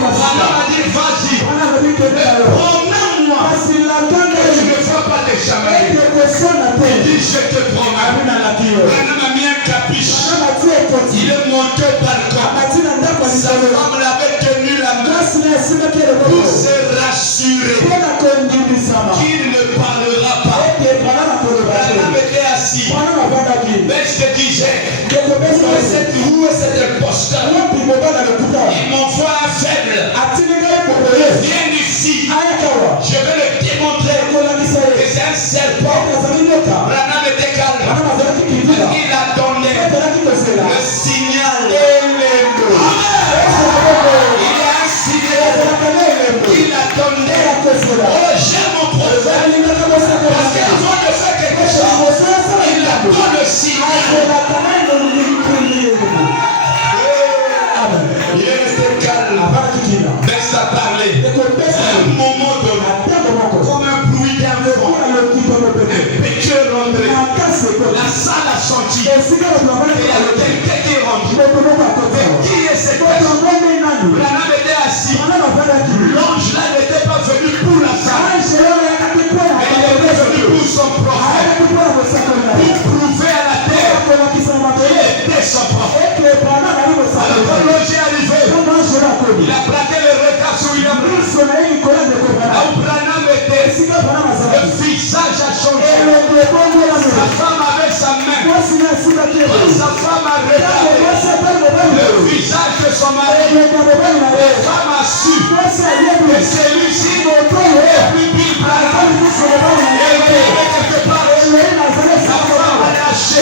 Alors a dit vas-y. Promets-moi que tu ne veux pas te chamailler. Il dit je te promets. Maintenant a mis un capiche. Il est monté au balcon. Sa femme l'avait tenu la main pour se rassurer qu'il ne parlera pas. Branham était assis. Best disait où est cet imposteur? Il m'envoie un faible. Viens ici. Je vais le démontrer que c'est un serpent. Branham était calme. Il attendait le signal. Il y a un signal. Il attendait. Oh, j'aime mon prophète. Parce qu'avant de faire quelque chose, il attend le signal. Il est resté calme. Best a parlé. À un moment donné, comme un bruit d'un vent, impétueux rentré. La salle a senti. Il y a quelqu'un qui est rentré. Qui est cette personne? Branham était assis. L'ange là n'était pas venu pour la salle. Mais il était venu pour son prophète. Pour prouver à la terre qu'il était son prophète. Alors quand l'ange est arrivé, il a braqué le regard sur William. Là où Branham était, le visage a changé. Sa femme avait sa main. Quand sa femme a regardé le visage de son mari, la femme a su que celui-ci est plus Bill Branham. Elle était quelque part. La femme a lâché.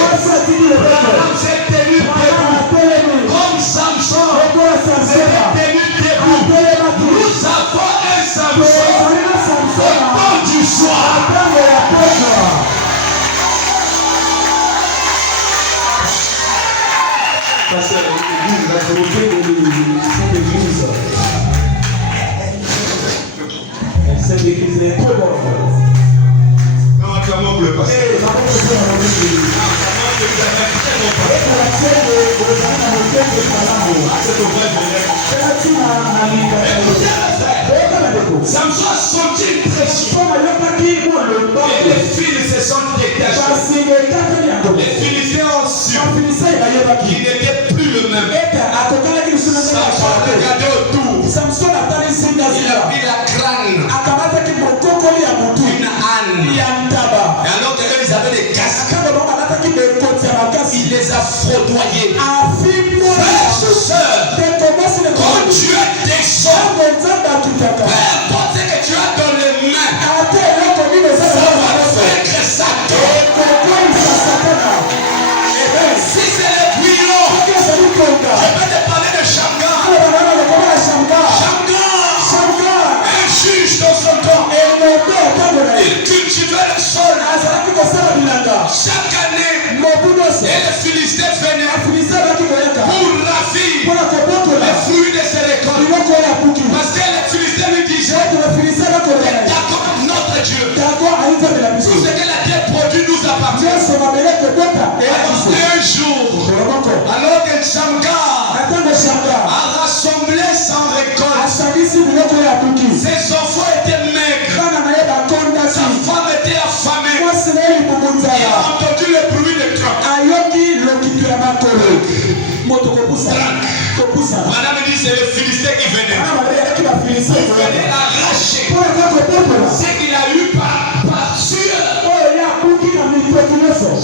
Branham s'est tenu debout. Comme Samson s'est tenu debout. Nous avons un Samson au temps du soir. Parce que l'église, la volonté de cette église, cette église est trop bonne. Non, comment vous le passez? Samson a senti une pression. Et les fils se sont détachés. Les Philistins ont su qu'il n'était plus le même. Samson a regardé autour. Il a vu la crâne d'une âne. Et alors qu'ils avaient des casques, il les a fraudoyés. Frères, sœurs, quand Dieu descend, peu importe ce que tu as Ses enfants étaient maigres. Sa femme était affamée. Il a entendu le bruit de trappe. Madame dit c'est le Philistin qui venait. Il venait arracher ce qu'il a eu par sueur.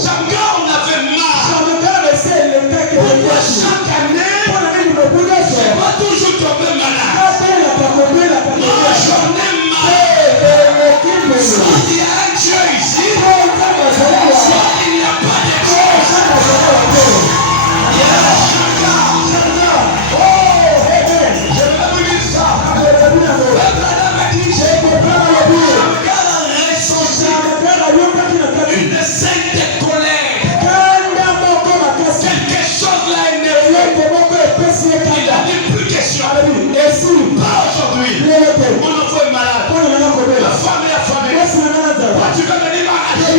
Shamgar on avait marre. Pourquoi chaque année je vais toujours tomber malade? Moi j'en ai marre. Soit il y a un Dieu ici, soit il n'y a pas de Dieu. Il y a Shamgar. Je vais vous dire ça. Madame a dit Shamgar a ressenti une scène de colère. Quelque chose l'a énervé. Il a dit plus question. Pas aujourd'hui. Mon enfant est malade. La femme est affamée. Toi tu vas venir m'arracher. Le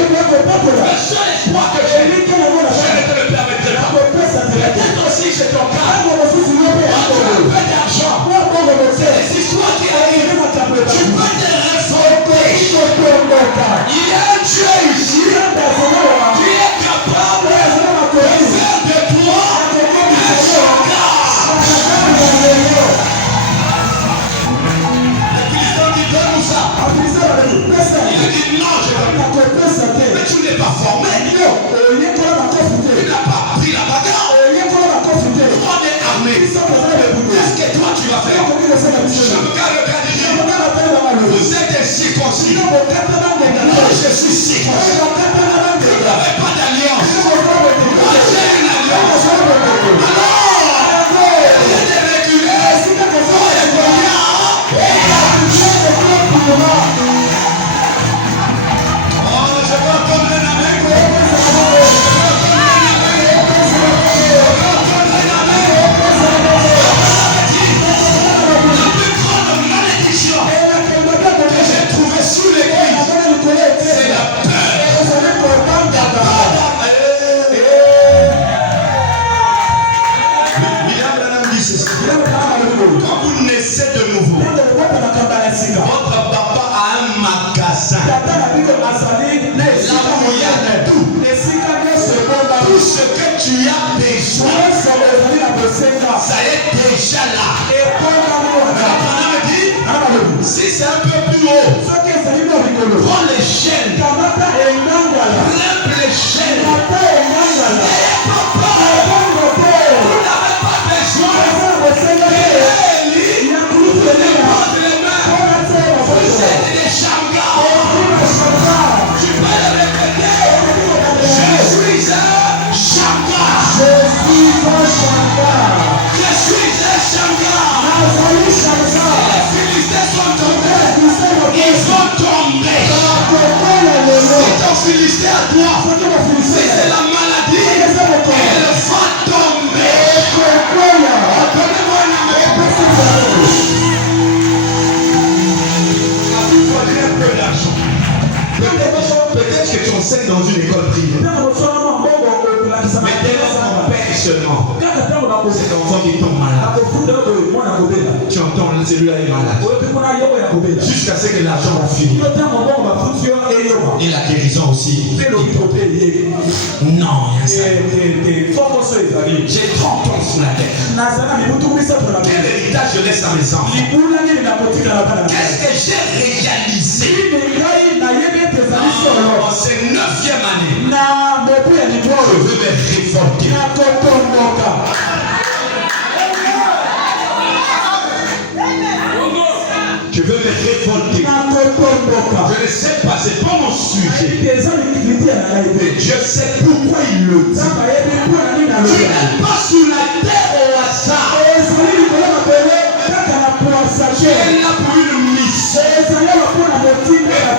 seul espoir que j'ai, je ne te le permettrai pas. Peut-être aussi c'est ton cas. Tu as un peu d'argent. C'est des histoires qui arrivent. Tu peux te révolter. Il y a un Dieu ici qui est capable de faire de toi un Shamgar. Le Christ dit donne-nous ça. Il a dit non, je donne. Mais tu n'es pas formé. Tu n'as pas appris la bagarre. On est armé. Qu'est-ce que toi tu vas faire? Shamgar le gars dit vous êtes circoncis. Moi je suis circoncis. Vous n'avez pas d'alliance. Moi j'ai une alliance. Alors, il y a des réguliers. Moi les oh, je vais entendre un amen. La plus grande malédiction que j'ai trouvée sous l'église, c'est la peur. William Branham dit ceci. Quand vous naissez de nouveau, votre papa a un magasin. Là où il y a tout. Tout ce que tu as besoin, ça est déjà là. Branham dit, si c'est un peu plus haut, prends les chaînes. Grimpe les chaînes. Vous n'avez pas besoin. Élie, porte les mains. Vous êtes des Shamgar. Tu peux le répéter. Je suis un Shamgar. Je suis un Shamgar. Les Philistins sont tombés. Ils sont tombés. C'est ton Philistin à toi. C'est la maladie. Et le va tomber. Donnez-moi un amen. Il faudrait un peu d'argent. Peut-être que tu enseignes dans une école privée. Mais dès lors qu'on paye seulement, cet enfant qui tombe malade. Tu entends, celui-là est malade. Jusqu'à ce que l'argent va finir. Et la guérison aussi. Non, j'ai 30 ans sous la terre. Quel héritage je laisse à mes enfants? Qu'est-ce que j'ai réalisé en ces 9e année? Je veux me révolter. Je veux me révolter. Je ne sais pas, c'est pas mon sujet. Mais Dieu sait pourquoi il le dit. Tu n'es pas sur la terre au hasard. Tu es là pour une mission. Et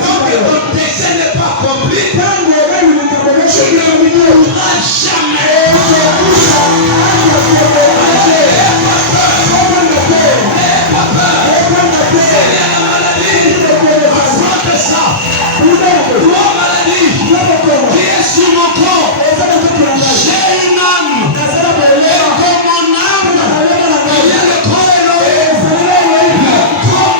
tant que ton dessein n'est pas accompli, tu ne mourras jamais. Toi maladie qui est sur mon corps, j'ai une âme. Et comme mon âme, il y a le corps Elohim. Le corps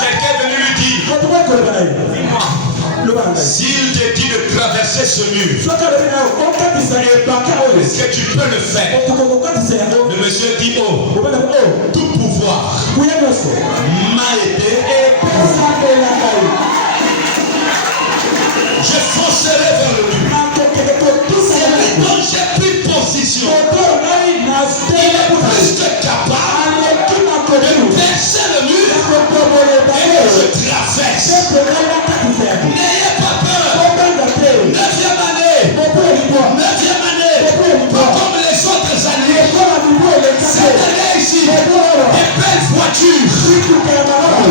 Quelqu'un est venu lui dire, s'il te dit de traverser ce mur, est-ce que tu peux le faire? Le monsieur dit, oh, tout pouvoir m'a été. Je foncerai vers le mur. C'est quand j'ai pris position, il est plus que capable de percer le mur et que je traverse. N'ayez pas peur. 9e année, pas comme les autres années. Cette année ici, des belles voitures.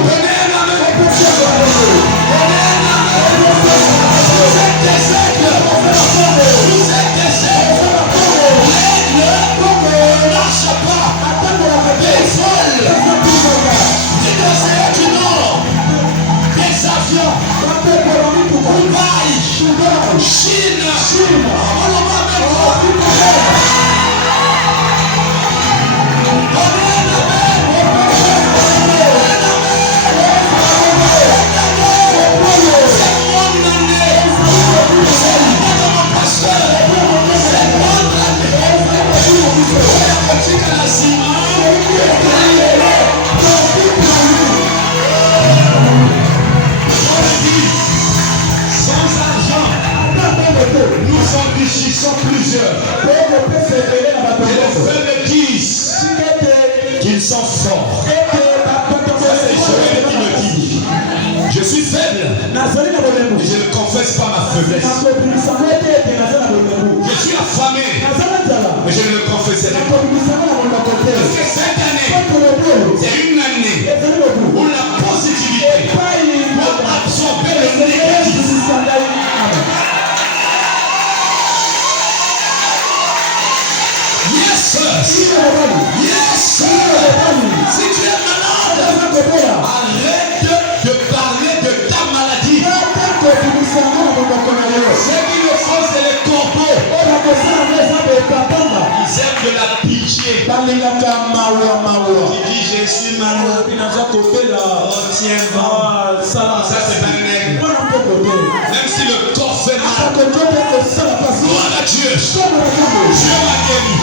Donnez un amen. Vous êtes des aigles. Vous êtes des aigles. L'aigle ne marche pas. Des vols. Des océans du Nord. Des avions. Dubaï. Chine. Nous enrichissons plusieurs. Et les frères me disent qu'ils sont forts. Ça, c'est Joël qui me dit. Je suis faible. Et je ne confesse pas ma faiblesse. Je suis affamé. Mais je ne le confesserai pas. Parce que cette année, c'est une année où la positivité doit absorber le négatif. Yes, sir. Si tu es malade, arrête de parler de ta maladie. Ce qu'il le faut, c'est les corbeaux. Ils aiment de la pitié. Tu dis, je suis malade. Oh, tiens, ça c'est un aigle. Même si le corps fait mal, gloire à Dieu. Dieu m'a guéri.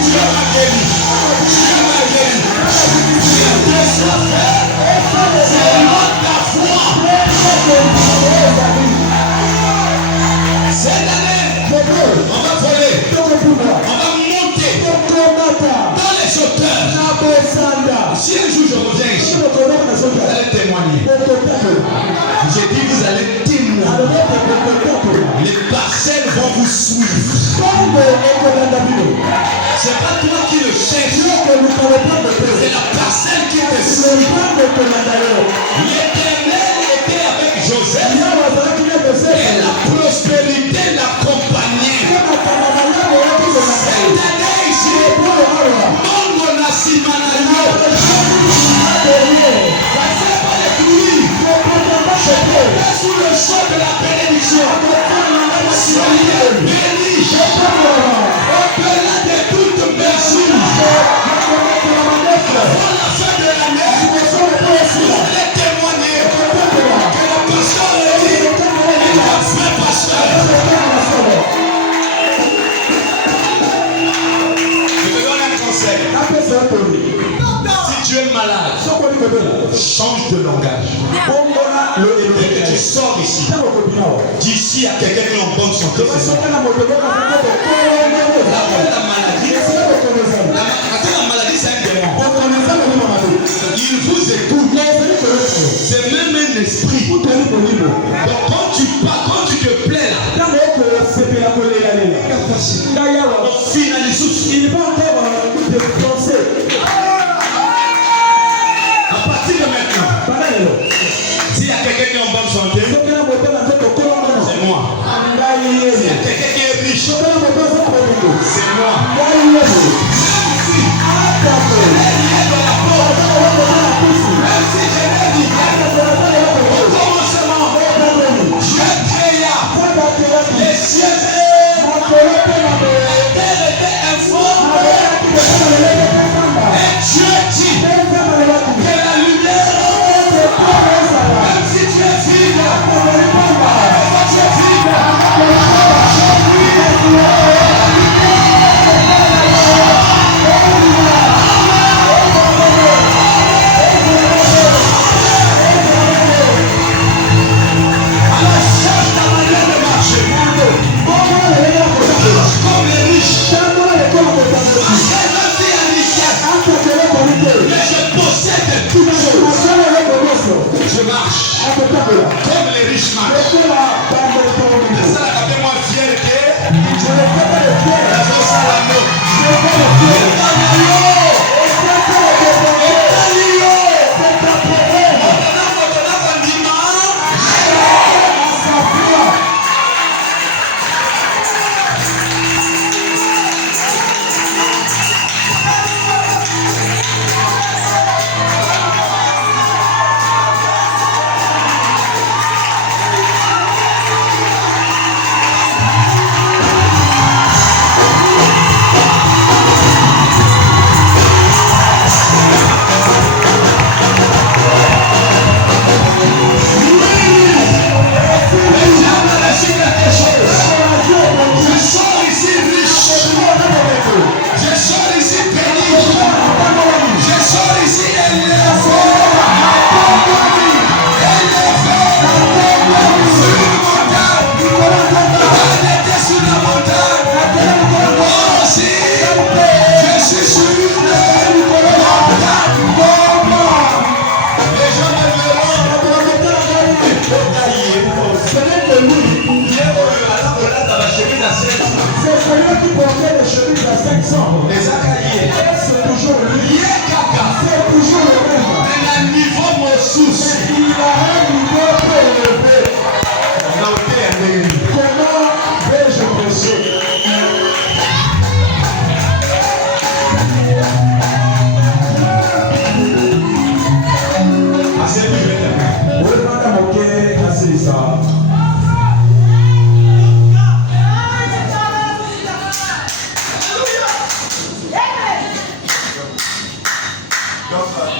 Dieu m'a guéri. Dieu m'a guéri. Dieu te sauve. C'est notre foi. Cette année, on va voler. On va monter dans les hauteurs. Si un jour je reviens ici, vous allez témoigner. J'ai dit vous allez témoigner. Les parcelles vont vous suivre. C'est pas toi qui le cherches. C'est la parcelle qui te suit. L'Éternel était avec Joseph. Et la prospérité l'accompagnait. Cette année ici, Mongo Nassimanayo. Passez par les pluies. Je peux sous le choc de la bénédiction. Soyez bénis. Au-delà de toute merci. Avant la fin de l'année, vous allez témoigner que le pasteur est un vrai pasteur. Je te donne un conseil. Si tu es malade, change de langage. Dès que tu sors ici, d'ici à quelqu'un qui est en bonne santé. La maladie, c'est un démon. Il vous écoute. C'est même un esprit. Donc quand tu pars, quand tu te plais là, on finalise. Il va encore penser. À partir de maintenant, s'il y a quelqu'un qui est en bonne santé, c'est moi. S'il y a quelqu'un qui est riche, c'est moi. Même si je l'ai dit, au commencement, Dieu créa les cieux, la terre était informe, et Dieu dit,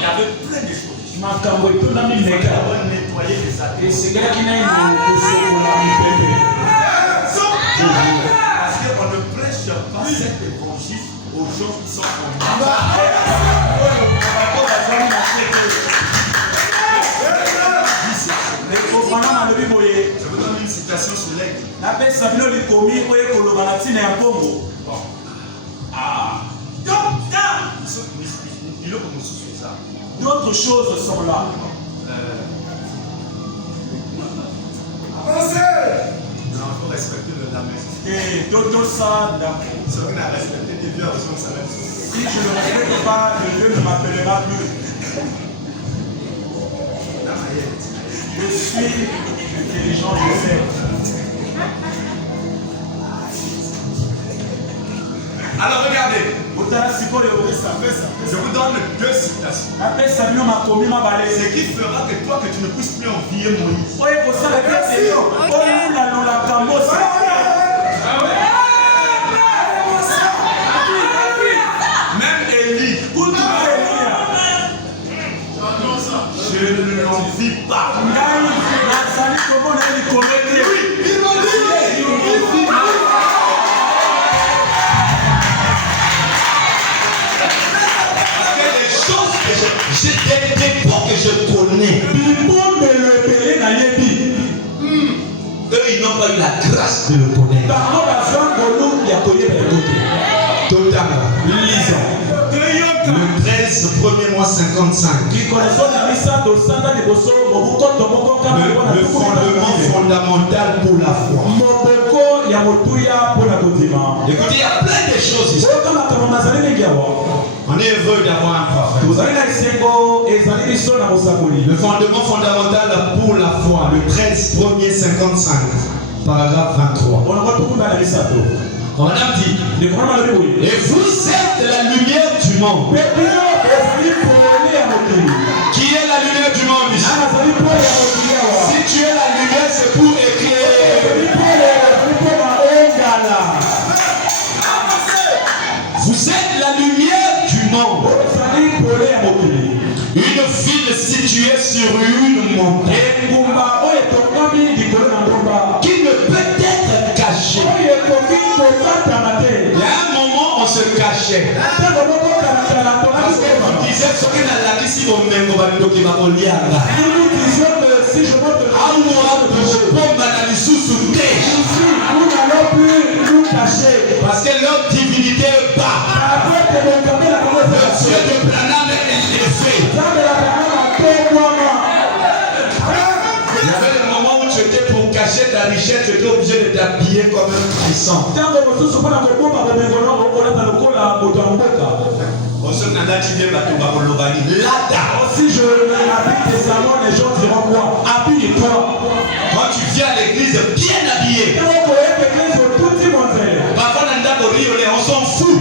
Il y avait plein de choses. makambo etondami ndeka Nettoyer les athées. esegelaki naino kosokola mipepe Parce qu'on ne prêche pas cet évangile aux gens qui sont en Je vous donne une citation sur l'aigle. D'autres choses sont là. Avancez! Il faut respecter la maison. Et d'autres ça, Si on a respecté des vieux, on s'arrête. si je ne respecte pas, le Dieu ne m'appellera plus. Je suis intelligent, je sais. Alors regardez, je vous donne deux citations. Ce qui fera que toi que tu ne puisses plus envier Moïse. Même Élie, je ne l'envie pas. J'ai des époques que je connais. Eux, ils n'ont pas eu la grâce de le connaître. Totalement. Lisons. Le 13, premier mois 55. Le fondement fondamental pour la foi. Écoutez, il y a plein de choses ici. On est heureux d'avoir un prophète. Le fondement fondamental pour la foi, le 13, premier 55, paragraphe 23. On a dit, et vous êtes la lumière du monde. Qui est la lumière du monde ici? Si tu es la lumière, c'est pour éclairer. Vous êtes la lumière du monde. Une ville située sur une montagne qui ne peut être cachée. Il y a un moment on se cachait. Parce qu'on disait ce qu'il a là ici au même si je montre parce que leur divinité est bas. Le Dieu de Branham est élevé. Il y avait le moment où tu étais pour cacher ta richesse, tu étais obligé de t'habiller comme un puissant. Si je habite des salons, les gens diront quoi? Habille-toi. Quand tu viens à l'église bien habillé, parfois on s'en fout.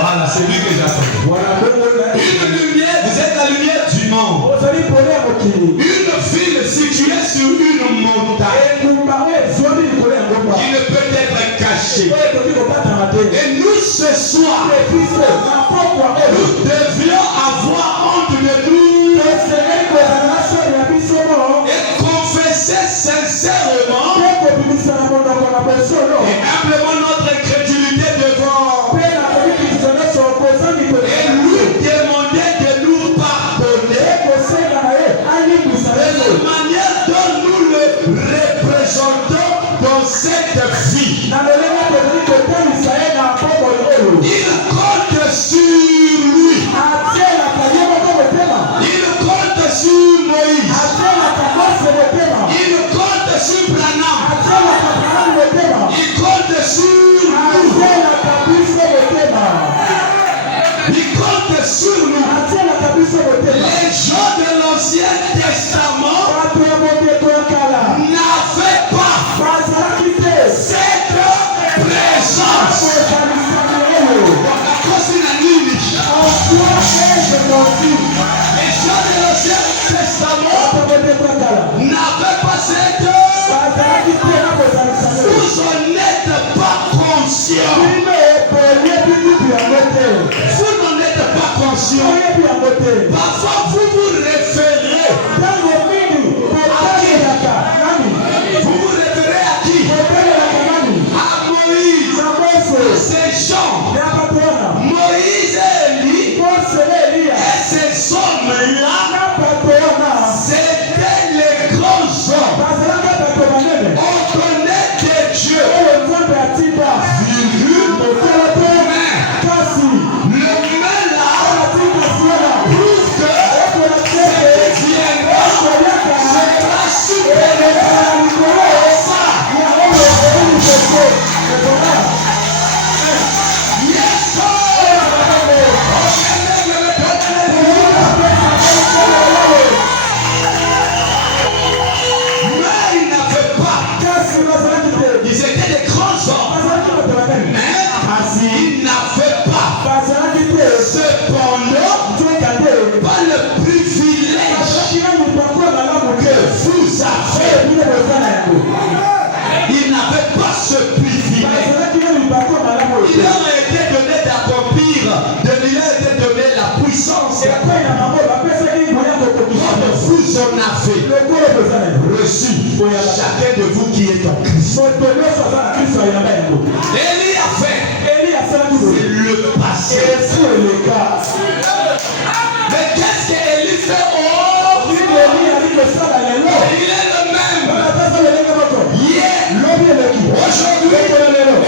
Voilà, c'est lui que j'attends. Une lumière, vous êtes la lumière du monde. Une ville située sur une montagne qui ne peut être cachée. Et nous ce soir, nous devions avoir honte de nous et confesser sincèrement et humblement notre incrédulité devant et lui demander de nous pardonner de la manière dont nous le représentons dans cette vie. Il compte sur lui. Il compte sur Moïse. Il compte sur Branham. Il compte sur nous. Il compte sur nous. Les gens de l'Ancien Testament n'avaient pas cette présence. Les gens de l'Ancien Testament n'avaient pas cette. Vous en êtes pas conscient. attention. Parfois vous vous référez. Vous vous référez à qui? À Moïse. À ces gens. Moïse et Élie. Et ces hommes-là, c'était les grands hommes. On connaît que Dieu. Il n'avait pas ce privilège. Il leur a été donné d'accomplir, il leur a été donné la puissance. Vous en avez reçu, chacun de vous qui est en Christ. Élie a fait, c'est le passé. Mais qu'est-ce qu'Élie fait? Il est le même. Hier, aujourd'hui, éternellement.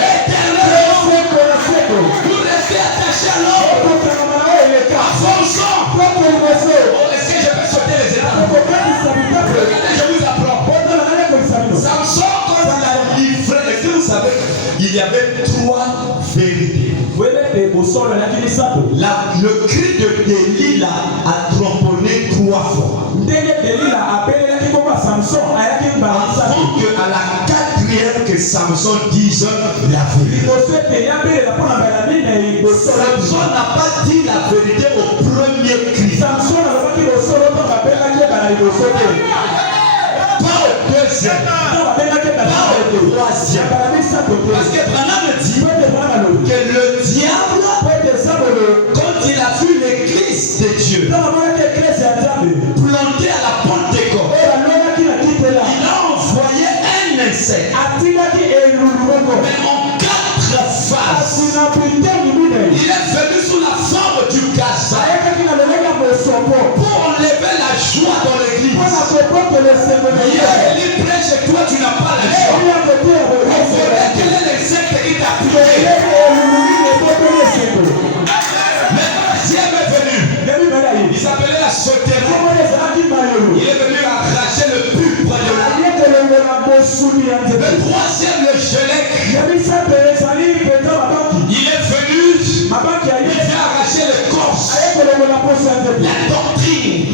Vous restez attachés à l'homme. Avançons. Est-ce que je peux sauter les étapes? Regardez, je vous apprends. Samson, quand il a livré, est-ce que vous savez, il y avait 3 vérités. Le cri de Delilah a tramponé 3 fois. Avant qu'à la 4e que Samson dise la vérité. Samson n'a pas dit la vérité au premier cri. Pas au deuxième. Pas au troisième. Parce que Branham dit que le diable, quand il a vu l'église de Dieu planté à la Pentecôte, il a envoyé un insecte. Mais en 4 phases. Il est venu sous la forme du Gaza pour enlever la joie dans l'église. Hier, il prêche et toi tu n'as pas la joie. On connaît quel est l'insecte qui t'a piqué. Le troisième est venu. Il s'appelait la sauterelle. Il est venu arracher le pulpe de le troisième, le gelec. Il est venu. Il vient arracher l'écorce. La doctrine.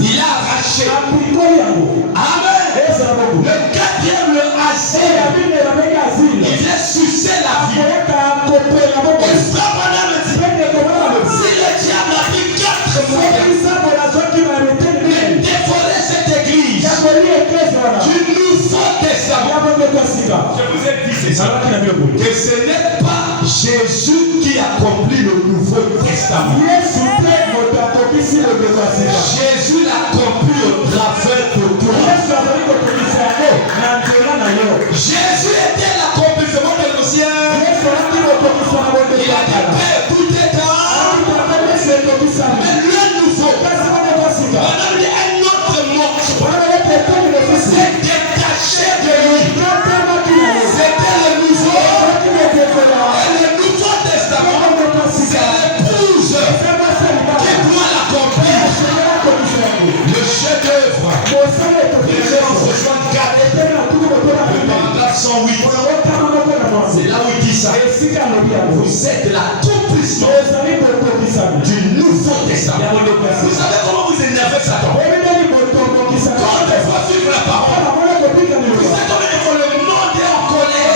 Il a arraché. Amen. Le 4e, le asile. Il vient sucer la vie. Et frère Madame dit, si le diable a pris 4 moyens de dévorer cette église du Nouveau Testament, je vous ai dit c'est ça, que ce n'est pas Jésus qui accomplit le Nouveau Testament. Jésus l'accomplit au travers de toi. Jésus était l'accomplissement de l'Ancien. Il a dit Père, tout est là. Mais le nouveau, on a mis un autre mot. C'est détaché de lui. C'était le nouveau. Et le Nouveau Testament, c'est l'épouse qui doit l'accomplir. Le chef-d'œuvre. Génération 64. Le paragraphe 108. C'est là où il dit ça. Vous êtes la toute-puissance du Nouveau Testament. Vous savez comment vous énervez Satan? Quand on doit suivre la parole, vous savez combien de fois le monde est en colère.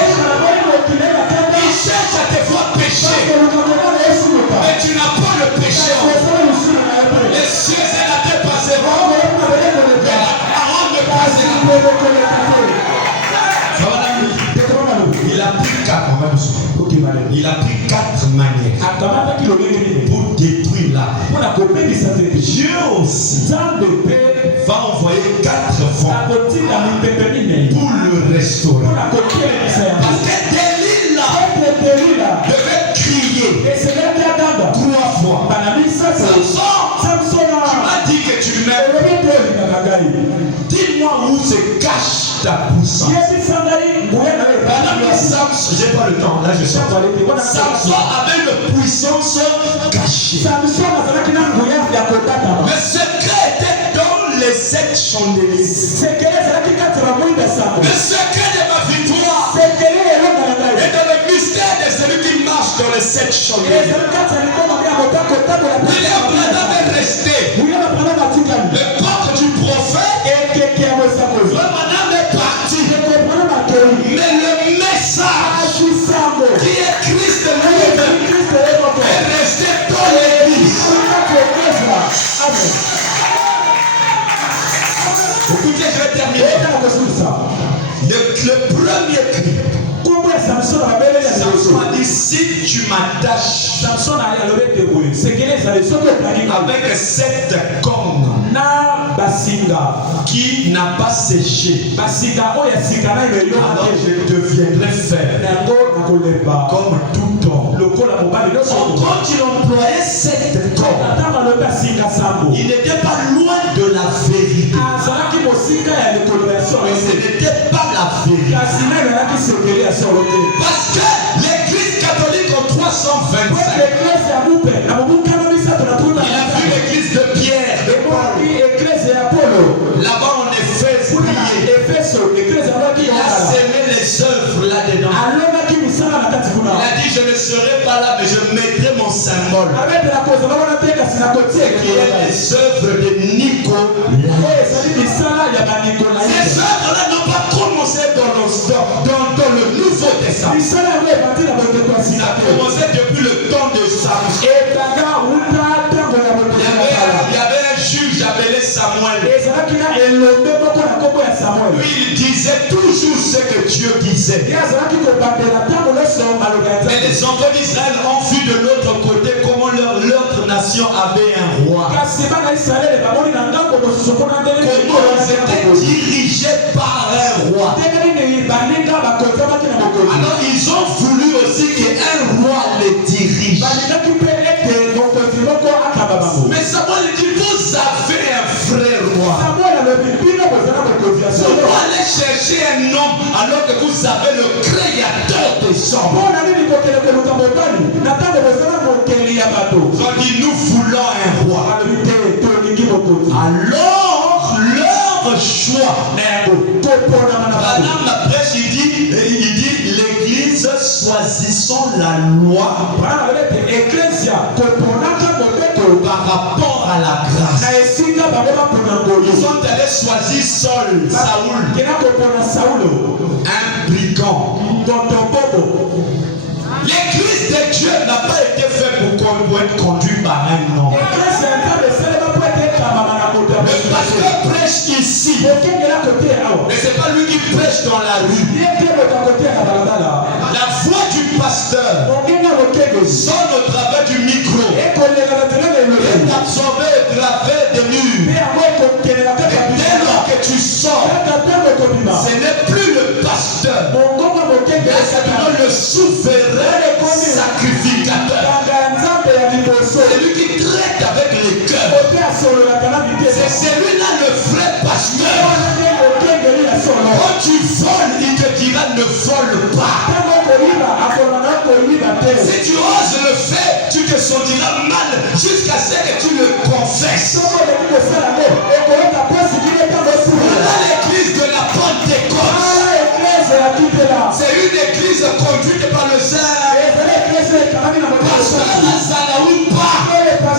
Il cherche à te voir pécher. Mais tu n'as pas le péché. Les cieux et la terre passeront. Mais la parole ne passera pas. Il a pris 4 manières pour détruire la Dieu aussi va envoyer 4 vents pour le restaurer. Parce que Delilah devait crier 3 fois. Samson, tu m'as dit que tu m'aimes. Dis-moi où se cache ta puissance. J'ai pas le temps, là je sors. Samson avait une puissance cachée. Le secret était dans les 7 chandeliers. Le secret de ma victoire est dans le mystère de celui qui marche dans les 7 chandeliers. William Branham est resté. Le porte du prophète Branham est parti. Mais le message qui est Christ lui-même est resté dans l'église. Écoutez, je vais terminer. Le premier cri. Samson a dit, si tu m'attaches avec 7 cornes qui n'a pas séché, alors je deviendrai faible comme tout homme. Quand il employait 7 cornes, il n'était pas loin de la vérité. Mais ce n'était pas la vérité. Parce que l'église catholique en 325, il a vu l'église de Pierre, de Paul. Là-bas on est fait prier. Il a sémé les œuvres là-dedans. Il a dit, je ne serai pas là, mais je mettrai mon symbole. Qui est les œuvres de Nicolas. Ces œuvres-là n'ont pas commencé dans le Nouveau Testament. Ça a commencé depuis le temps de Samson. Il y avait un juge appelé Samuel. Lui, il disait toujours ce que Dieu disait. Mais les enfants d'Israël ont vu de l'autre côté comment leur nation avait un roi. Comment ils étaient dirigés par un roi. Alors ils ont voulu aussi qu'un roi les dirige. Mais Samuel dit, vous avez un frère roi. Pourquoi aller chercher un homme alors que vous avez le créateur des hommes? Ils ont dit, nous voulons un roi. Alors leur choix. Branham prêche, il dit l'église choisissons la loi par rapport à la grâce. Ils ont allé choisir Saoul, un brigand. L'église de Dieu n'a pas été faite pour être conduite par un homme. Le pasteur prêche ici. Mais ce n'est pas lui qui prêche dans la rue. La voix du pasteur sonne au travers du micro. Est absorbée au travers des murs. Et dès lors que tu sors, ce n'est plus le pasteur, mais c'est le souverain sacrificateur. C'est lui qui traite avec les cœurs. C'est celui-là le vrai pasteur. Quand tu voles, il te dira ne vole pas. Si tu oses le faire, tu te sentiras mal jusqu'à ce que tu le confesses. Voilà l'église de la Pentecôte. C'est une église conduite par le Saint. Pasteur Lazara ou pas,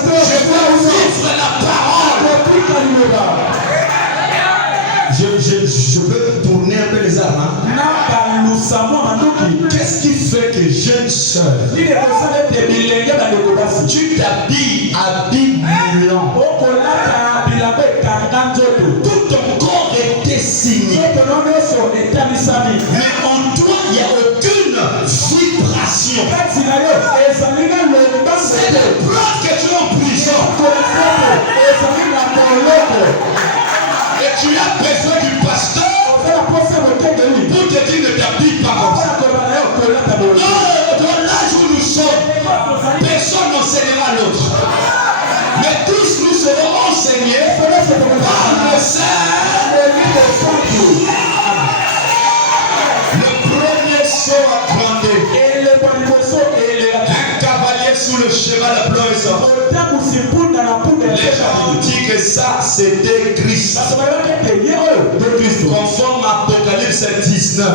je veux vivre la parole. Je peux tourner un peu les armes. Qu'est-ce qui fait que jeune soeur, tu t'habilles blanc, tout ton corps est dessiné, mais en toi il n'y a aucune vibration. C'est le plan que tu es en prison. Et tu as besoin du pasteur pour te dire ne t'habille pas comme ça. Dans l'âge où nous sommes, personne n'enseignera à l'autre. Mais tous nous serons enseignés par le Saint-Esprit. Le premier saut a grandi. Un cavalier sous le cheval blanc et sang. Les gens ont dit que ça c'était Christ. Conforme à Apocalypse 19.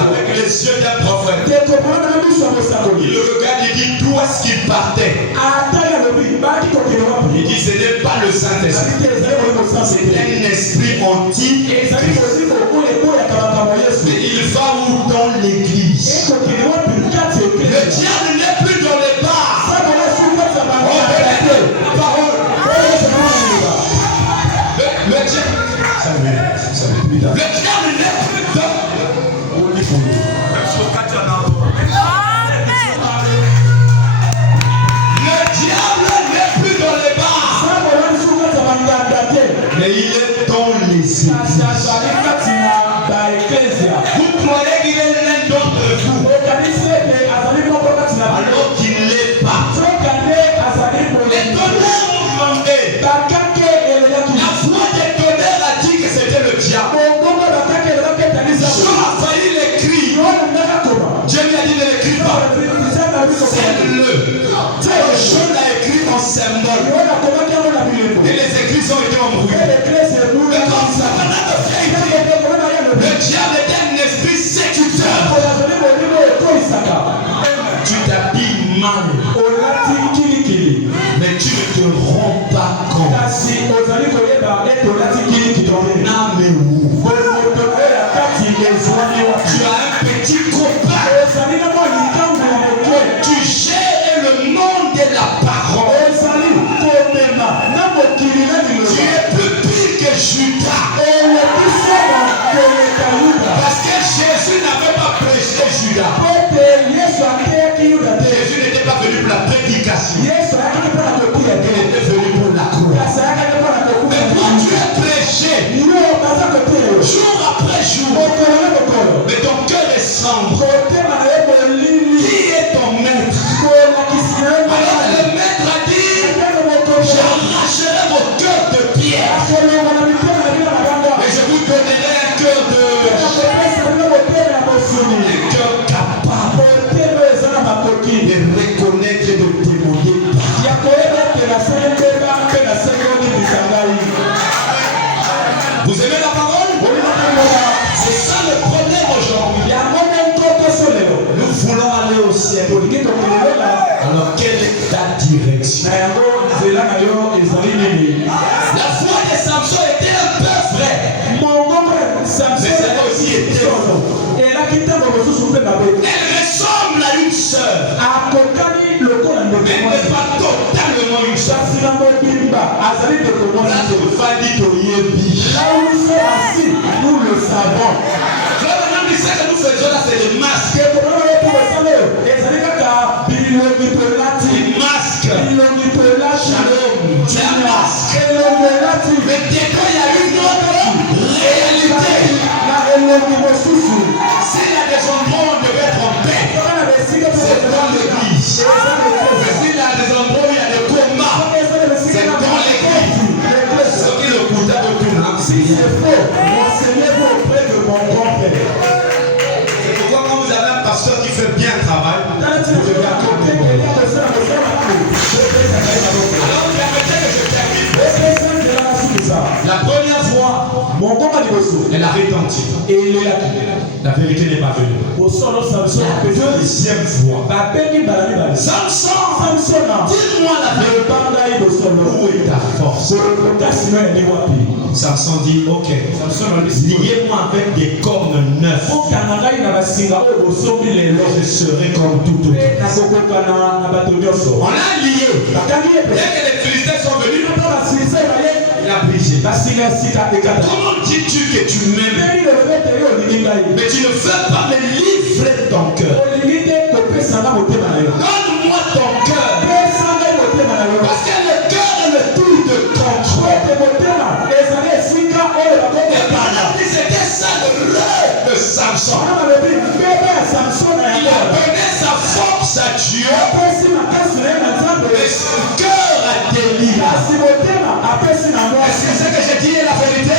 Avec les yeux d'un prophète. Il regarde et dit d'où est-ce qu'il partait. Il dit ce n'est pas le Saint-Esprit. C'est un esprit anti-Christ. Mais il va où dans l'église? Le diable n'est plus dans les bars. Le diable n'est plus dans. Le diable n'est plus dans les bars. Mais il est dans les églises. Vous croyez qu'il est l'un d'entre vous alors qu'il n'est pas. Les tonnerres ont demandé. La voix des tonnerres a dit que c'était le diable. Jean a failli l'écrire. Dieu lui a dit de l'écrire pas. C'est-le. Jean l'a écrit en symbole. Et les églises ont été embrouillées. Mais comme ça, le diable est un esprit séducteur. Tu t'habilles mal. Mais tu ne te rends pas compte. Tu as un petit copain. Tu gères le monde de la parole. Tu es plus pire que Judas. Parce que Jésus n'avait pas prêché Judas. Jésus n'était pas venu pour la prédication. Il était venu pour la croix. Mais toi tu es prêché jour après jour. Mais ton cœur est sombre. Qui est ton maître? Alors le maître a dit, j'arracherai vos cœurs de pierre. Et je vous donnerai un cœur capable de reconnaître et de témoigner. Vous aimez la parole? C'est ça le problème aujourd'hui. Nous voulons aller au ciel. Alors quelle est ta direction? La foi de Samson était un peu vraie. Mais elle a aussi été. Elle ressemble à une sœur. Mais elle n'est pas totalement une sœur. Là où nous savons. Maintenant, ce que nous faisons là, c'est le masque. Les masques. Shalom. C'est un masque. Mais dedans, il y a une autre réalité. S'il y a des endroits où on devait être en paix, c'est dans l'église. Mais s'il y a des endroits où il y a des combats, c'est dans l'église. Ce qui le coûte de tout là. Si c'est faux, renseignez-vous auprès de mon grand-père. C'est pourquoi quand vous avez un pasteur qui fait bien le travail, vous devez accorder. Alors permettez que je termine. La première fois, elle a retenti. La vérité n'est pas venue. La deuxième fois, Samson, dis-moi la vérité. Où est ta force? Samson dit, ok, liez-moi avec des cornes neufs. Je serai comme tout autre. On l'a lié. Dès que les Philistins sont venus, il a brisé. Comment dis-tu que tu m'aimes, mais tu ne veux pas me livrer ton cœur? Donne-moi ton cœur. à Dieu, mais son cœur a délié. Est-ce que ce que j'ai dit est la vérité?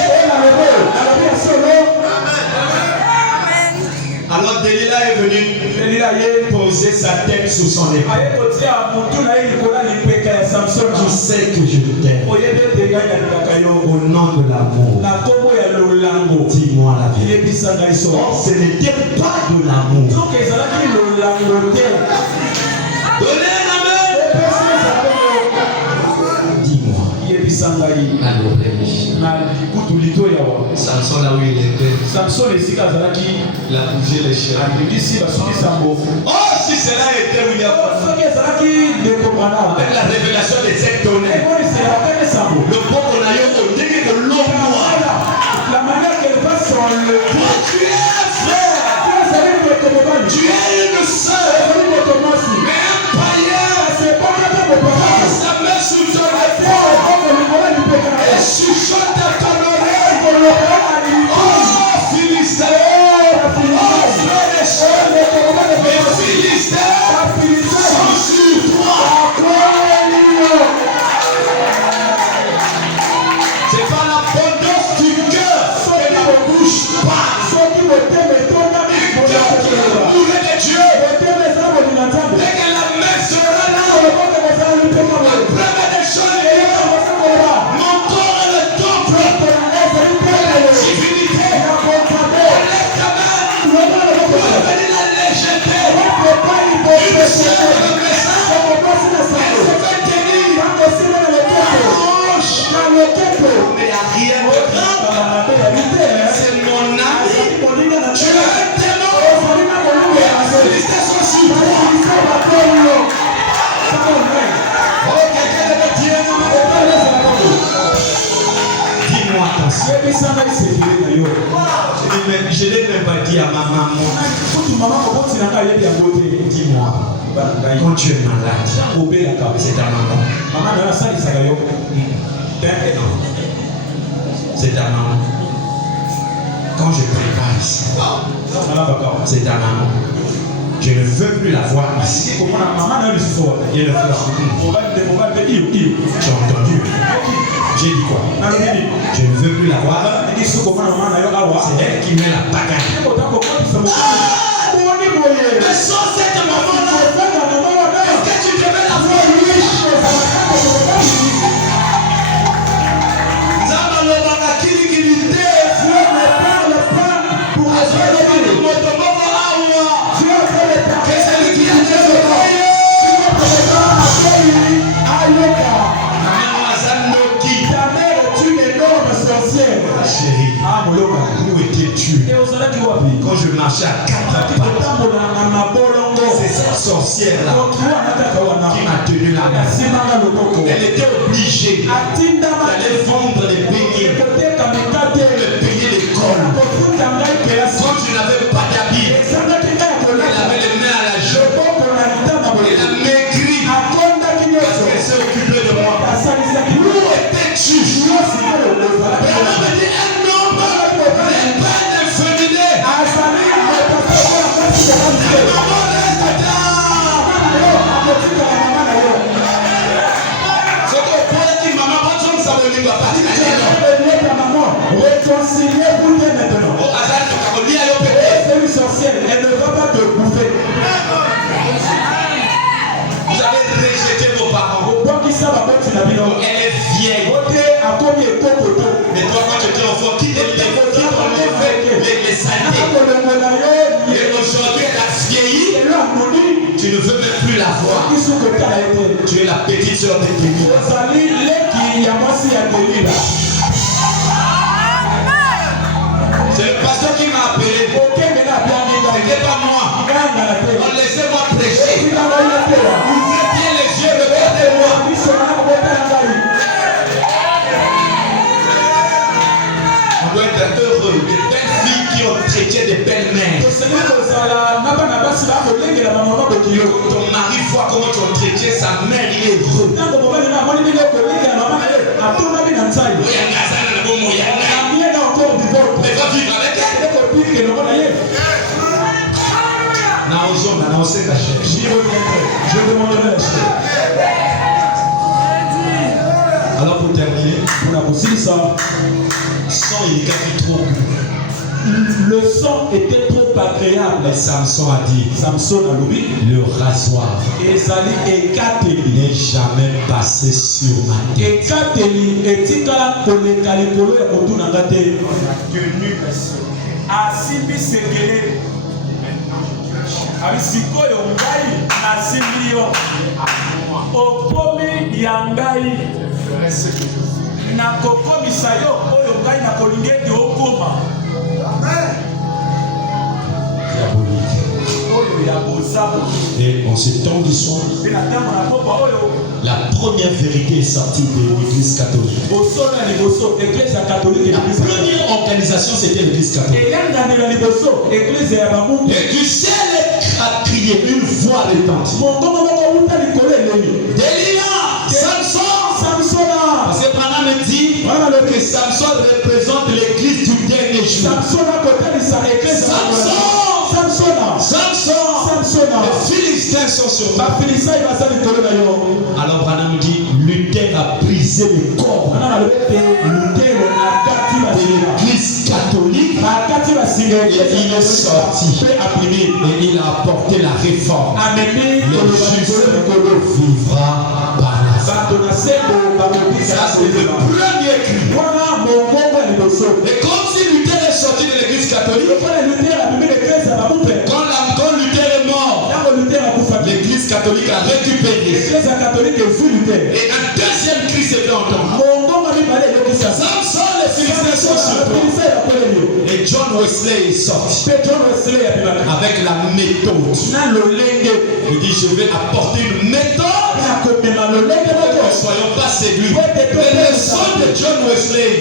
Alors Delilah est venue poser sa tête sous son épaule. Tu sais que je t'aime. Au nom de l'amour, dis-moi la vérité. Or, ce n'était pas de l'amour. Donnez un amen. Dis-moi. À l'oreille. Samson, là où il était, il a bougé les chairs. Oh, si cela était William, avec la révélation des sept tonnerres, le pauvre n'a eu au début de l'homme noir. La manière qu'elle va sur le toi, tu es un frère, tu es une sœur, mais un païen, sa main sous ton épaule et chuchote à ton oreille. Oh, Philistin, oh, frère et sœur, les Philistins sont sur toi. C'est pas l'abondance du cœur que ne bouge pas. Le cœur qui est bourré de Dieu, dès que la main sera là, la première des choses, mon corps est le temple de la divinité. Lève ta main pour revenir la légèreté. Une seule message, elle se fait tenir à gauche. Mais il n'y a rien de grave. C'est mon âme. Tu as un démon. Et les Philistins sont sur toi. Oh, quelqu'un devait dire dis-moi attention. Je ne l'ai même pas dit à ma maman. Dis-moi. Quand tu es malade, c'est ta maman. C'est ta maman. Quand je prépare ici, c'est ta maman. Je ne veux plus la voir ici. Et le frère, tu as entendu? J'ai dit quoi? Je ne veux plus la voir. C'est elle qui met la pagaille. Mais sans cette maman-là, est-ce que tu devais la voir? Où étais-tu quand je marchais à 4 pas? C'est cette sorcière-là qui m'a tenu la main. Elle était obligée d'aller vendre les beignets pour me payer l'école. Quand je n'avais pas d'habit, elle avait les mains à la jambe. Elle a maigri parce qu'elle s'est occupée de moi. Où étais-tu? Elle ne va pas te bouffer. Vous avez rejeté vos parents. Elle est vieille. Mais toi, quand tu étais enfant, qui t'enlevait les saletés? Et aujourd'hui, elle a vieilli. Tu ne veux même plus la voir. Tu es la petite sœur de Delilah. C'est le pasteur qui m'a appelé. C'était pas moi. Oh, laissez-moi prêcher. Ouvrez bien les yeux, regardez-moi. On doit être heureux. Des belles filles qui ont traité des belles mères. Ton mari voit comment tu as traité sa mère, il est heureux. Mais va vivre avec elle. Sang il est trop goût. Le sang était trop agréable. Mais Samson a dit, le rasoir n'est jamais passé sur ma tête. Sikoyo ngai nasimbi yo okomi ya ngai nakokomisa yo oyo ngai nakolingi ete okoma. Et en ce temps d'histoire, la première vérité est sortie de l'église catholique. La première organisation, c'était l'église catholique. Et du ciel a crié, une voix retentit. Délivre, Samson. Parce que Branham me dit que Samson représente l'église du dernier jour. Samson, les Philistins sont sur toi. Alors Branham dit, Luther a brisé le corps de l'église catholique et il est sorti et il a apporté la réforme. Le juste vivra par la foi. Ça c'est le premier cri. Et comme si Luther est sorti de l'église catholique, quand Luther est mort, l'église catholique a récupéré. Et un deuxième cri s'est fait entendre. Samson, les Philistins sont sur toi. Et John Wesley est sorti avec la méthode. Il dit, je vais apporter une méthode. Ne soyons pas séduits. Mais le sang de John Wesley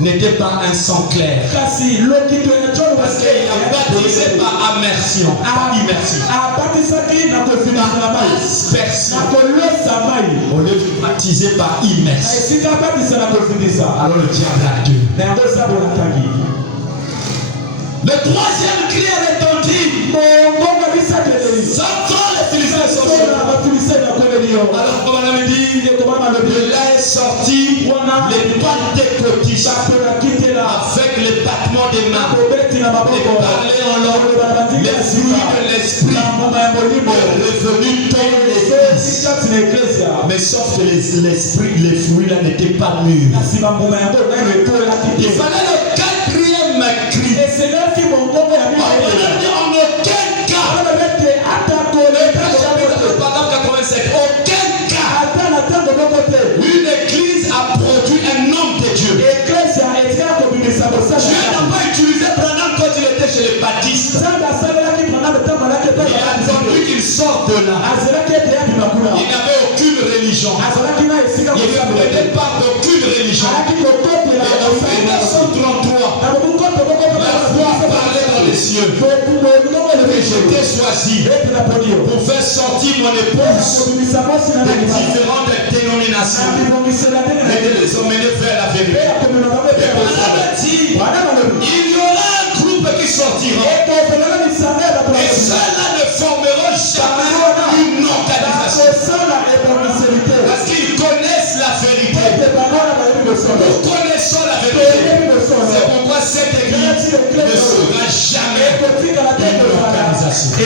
n'était pas un sang clair. Parce qu'il a baptisé par immersion. Par immersion. Au lieu de baptiser par immersion. Alors le diable a deux. Le troisième cri est retenti. Samson, les Philistins sont sur toi. Alors comme on avait dit, de là est sorti les pentecôtistes avec les battements des mains, les parler en langue, les fruits de l'esprit, revenu dans l'église. Mais sauf que l'esprit, les fruits là n'étaient pas mûrs. Il fallait le quatrième cri. En aucun cas, aucun cas, une église a produit un homme de Dieu. Dieu n'a pas utilisé Branham quand il était chez les baptistes. Il a attendu qu'il sorte de là. Il n'avait aucune religion. Il ne prenait part d'aucune religion. Et en 1933, la voix parlait dans les cieux. Et j'étais choisi pour faire sortir mon épouse des différentes dénominations et de les emmener vers la vérité. Et Branham a dit, il y aura un groupe qui sortira. Et ceux-là ne formeront jamais une organisation. Parce qu'ils connaissent la vérité. Nous connaissons la vérité. C'est pourquoi cette église ne sera jamais une organisation.